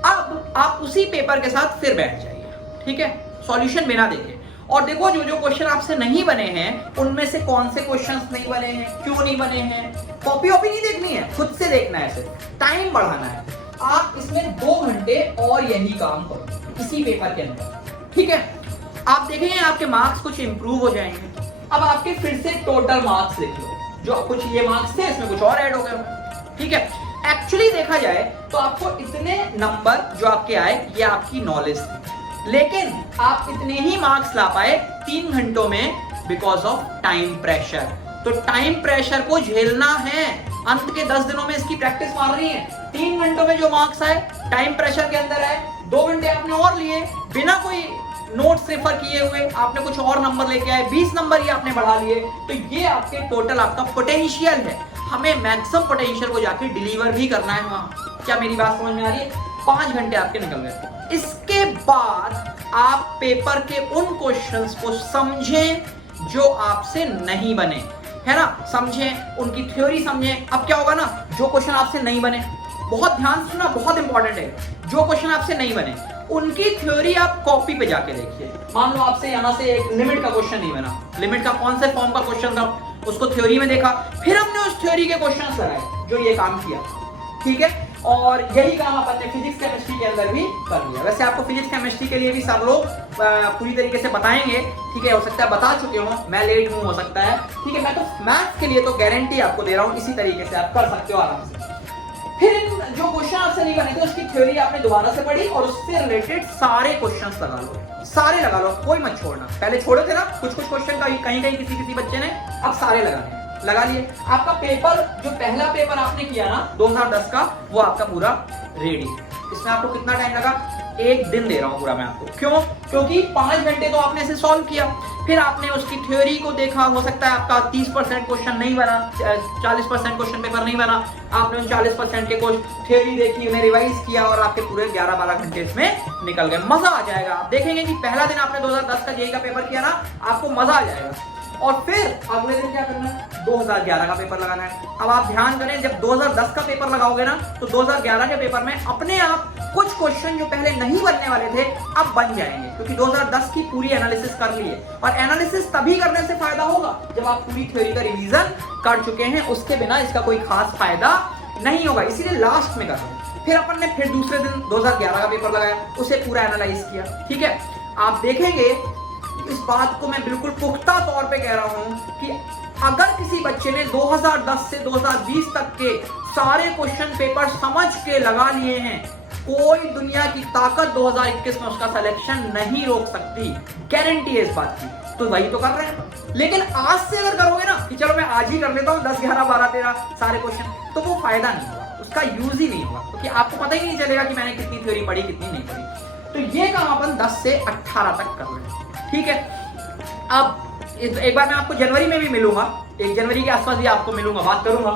अब आप उसी पेपर के साथ फिर बैठ जाइए, ठीक है, सॉल्यूशन बिना देखे, और देखो जो क्वेश्चन आपसे नहीं बने हैं उनमें से कौन से क्वेश्चंस नहीं बने हैं, क्यों नहीं बने हैं। कॉपी नहीं देखनी है, खुद से देखना है, ऐसे टाइम बढ़ाना है। आप इसमें 2 घंटे और यही काम करो इसी पेपर के अंदर, ठीक है। आप देखेंगे आपके मार्क्स कुछ इंप्रूव हो जाएंगे। अब आपके फिर से टोटल मार्क्स लिख लो, जो कुछ ये मार्क्स थे इसमें कुछ और ऐड हो गए, ठीक है। एक्चुअली देखा जाए तो आपको इतने नंबर जो आपके आए ये आपकी नॉलेज थी, लेकिन आप इतने ही मार्क्स ला पाए 3 घंटों में बिकॉज ऑफ टाइम प्रेशर। तो टाइम प्रेशर को झेलना है, अंत के 10 दिनों में इसकी प्रैक्टिस मारनी है। 3 घंटों में जो मार्क्स आए टाइम प्रेशर के अंदर आए, 2 घंटे आपने और लिए बिना कोई नोट्स रेफर किए हुए, आपने कुछ और नंबर लेके आए, 20 नंबर ही आपने बढ़ा लिए। तो ये आपके टोटल आपका पोटेंशियल है, हमें मैक्सिमम पोटेंशियल को जाके डिलीवर भी करना है वहां। क्या मेरी बात समझ में आ रही है? 5 घंटे आपके निकल गए। इसके बाद आप पेपर के उन क्वेश्चंस को समझें जो आपसे नहीं बने, है ना, समझें, उनकी थ्योरी समझें। अब क्या होगा ना, जो क्वेश्चन आपसे नहीं बने, बहुत ध्यान सुनना, बहुत इंपॉर्टेंट है, जो क्वेश्चन आपसे नहीं बने उनकी थ्योरी आप कॉपी पे जाके देखिए। मान लो आपसे यहां से एक लिमिट का क्वेश्चन नहीं बना, लिमिट का कौन से फॉर्म का क्वेश्चन था, उसको थ्योरी में देखा, फिर हमने उस थ्योरी के क्वेश्चन लगाए जो ये काम किया, ठीक है। और यही काम अपन ने फिजिक्स केमिस्ट्री के अंदर भी कर लिया। वैसे आपको फिजिक्स केमिस्ट्री के लिए भी सर लोग पूरी तरीके से बताएंगे, ठीक है, हो सकता है बता चुके हो, मैं लेट हूं हो सकता है, ठीक है। मैं तो मैथ्स के लिए तो गारंटी आपको दे रहा हूं, इसी तरीके से आप कर सकते हो आराम से। फिर इन जो क्वेश्चन आपसे नहीं बने थे उसकी थ्योरी आपने दोबारा से पढ़ी और उससे रिलेटेड सारे क्वेश्चंस लगा लो, सारे लगा लो, कोई मत छोड़ना। पहले छोड़े थे ना कुछ कुछ क्वेश्चन का कहीं कहीं किसी बच्चे ने, अब सारे लगाने, लगा लिए। आपका पेपर जो पहला पेपर आपने किया ना 2010 का, वो आपका पूरा रेडी। इसमें आपको कितना टाइम लगा? 1 दिन दे रहा हूं पूरा मैं आपको। क्यों? क्योंकि 5 घंटे तो आपने इसे सॉल्व किया, फिर आपने उसकी थ्योरी को देखा। हो सकता है आपका 30% क्वेश्चन नहीं बना, 40% क्वेश्चन पेपर नहीं बना, आपने उन 40% के थ्योरी देखी, उन्हें रिवाइज किया और आपके पूरे 11-12 घंटे इसमें निकल गए। मजा आ जाएगा। आप देखेंगे कि पहला दिन आपने 2010 का जेईई का पेपर किया ना, आपको मजा आ जाएगा। और फिर अगले दिन क्या करना है? 2011 का पेपर लगाना है। अब आप ध्यान करें, जब 2010 का पेपर लगाओगे ना, तो 2011 के पेपर में अपने आप कुछ क्वेश्चन जो पहले नहीं बनने वाले थे अब बन जाएंगे, क्योंकि 2010 की पूरी एनालिसिस कर ली है। और एनालिसिस तभी करने से फायदा होगा जब आप पूरी थ्योरी का रिवीजन कर चुके हैं, उसके बिना इसका कोई खास फायदा नहीं होगा। इसीलिए लास्ट में कर रहे हैं। फिर अपन ने फिर दूसरे दिन 2011 का पेपर लगाया, उसे पूरा एनालाइज किया। ठीक है, आप देखेंगे इस बात को मैं बिल्कुल पुख्ता तौर पे कह रहा हूं कि अगर किसी बच्चे ने 2010 से 2020 तक के सारे क्वेश्चन पेपर समझ के लगा लिए हैं, कोई दुनिया की ताकत 2021 में उसका सिलेक्शन नहीं रोक सकती। गारंटी है इस बात की। तो वही तो कर रहे हैं। लेकिन आज से अगर करोगे ना कि चलो मैं आज ही कर लेता हूं 10, 11, 12, 13 सारे क्वेश्चन, तो वो फायदा नहीं होगा, उसका यूज ही नहीं होगा, क्योंकि आपको पता ही नहीं चलेगा कि मैंने कितनी थ्योरी पढ़ी, कितनी नहीं पढ़ी। तो ये काम अपन 10 से 18 तक कर रहे हैं। ठीक है, अब एक बार मैं आपको जनवरी में भी मिलूंगा, 1 जनवरी के आसपास भी आपको मिलूंगा, बात करूंगा।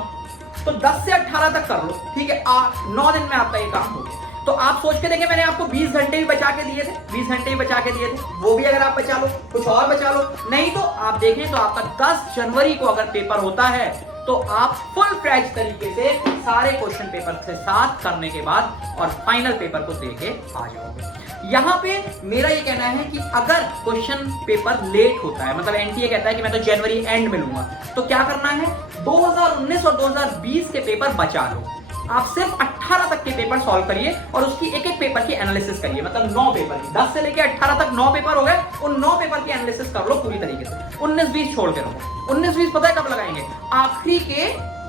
तो 10 से 18 तक कर लो। ठीक है, 9 दिन में आपका ये काम हो गया। तो आप सोच के देखें, मैंने आपको 20 घंटे भी बचा के दिए थे, 20 घंटे भी बचा के दिए थे, वो भी अगर आप बचा लो, कुछ और बचा लो। नहीं तो आप देखें तो आपका 10 जनवरी को अगर पेपर होता है तो आप फुल फ्लैज तरीके से सारे क्वेश्चन पेपर के साथ करने के बाद और फाइनल पेपर को देके आ जाओगे। यहां पे मेरा ये कहना है कि अगर क्वेश्चन पेपर लेट होता है, मतलब एनटीए कहता है कि मैं तो जनवरी एंड में लूंगा, तो क्या करना है? 2019 और 2020 के पेपर बचा लो। आप सिर्फ 18 तक के पेपर सॉल्व करिए और उसकी एक एक पेपर की एनालिसिस करिए। मतलब 9 पेपर की, 10 से लेके 18 तक 9 पेपर हो गए, उन 9 पेपर की एनालिसिस कर लो पूरी तरीके से। 19-20 छोड़ के रखो। 19-20 पता है कब लगाएंगे? आखिरी के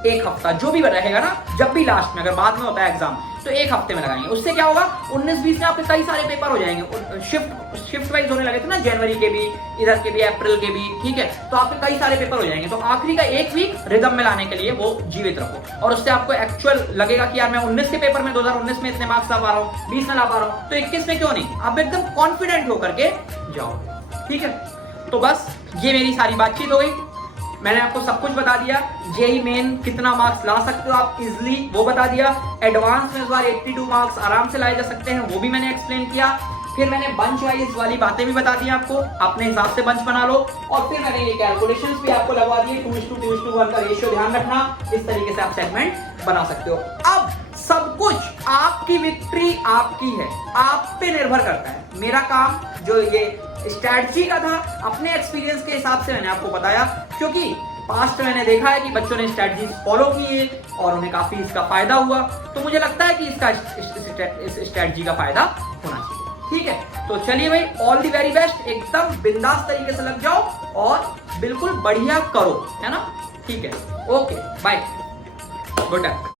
1 हफ्ता, जो भी रहेगा ना, जब भी लास्ट में, अगर बाद में होता है एग्जाम, तो 1 हफ्ते में लगाएंगे। उससे क्या होगा? 19-20 में आपके कई सारे पेपर हो जाएंगे। शिफ्ट वाइज होने लगे थे ना, जनवरी के भी, इधर के भी, अप्रैल के भी। ठीक है, तो आपके कई सारे पेपर हो जाएंगे। तो आखिरी का 1 वीक रिदम में लाने के लिए वो जीवित रखो, और उससे आपको एक्चुअल लगेगा कि यार मैं 19 के पेपर में 2019 में इतने मार्क्स ला पा रहा हूँ, 20 में ला पा रहा हूँ, तो 21 में क्यों नहीं? आप एकदम कॉन्फिडेंट होकर के जाओ। ठीक है, तो बस ये मेरी सारी बातचीत हो गई। मैंने आपको सब कुछ बता दिया। जेईई मेन कितना मार्क्स ला सकते हो आप इजिली, वो बता दिया। एडवांस में इस बार 82 मार्क्स आराम से लाए जा सकते हैं, वो भी मैंने एक्सप्लेन किया। फिर मैंने बंच वाइज वाली बातें भी बता दी आपको, अपने हिसाब से बंच बना लो। और फिर मैंने ये कैलकुलेशंस भी आपको लगवा दिए, 2:2:1 का रेशियो ध्यान रखना, इस तरीके से आप सेगमेंट बना सकते हो। अब सब कुछ आपकी विक्ट्री आपकी है, आप पे निर्भर करता है। मेरा काम जो ये स्ट्रैटेजी का था, अपने एक्सपीरियंस के हिसाब से मैंने आपको बताया, क्योंकि पास्ट में मैंने देखा है कि बच्चों ने स्ट्रैटेजी फॉलो की है और उन्हें काफी इसका फायदा हुआ। तो मुझे लगता है कि इसका इस स्ट्रैटेजी का फायदा होना चाहिए। ठीक है, तो चलिए भाई, ऑल दी वेरी बेस्ट। एकदम बिंदास तरीके से लग जाओ और बिल्कुल बढ़िया करो, है ना? ठीक है, ओके, बाय, गुड लक।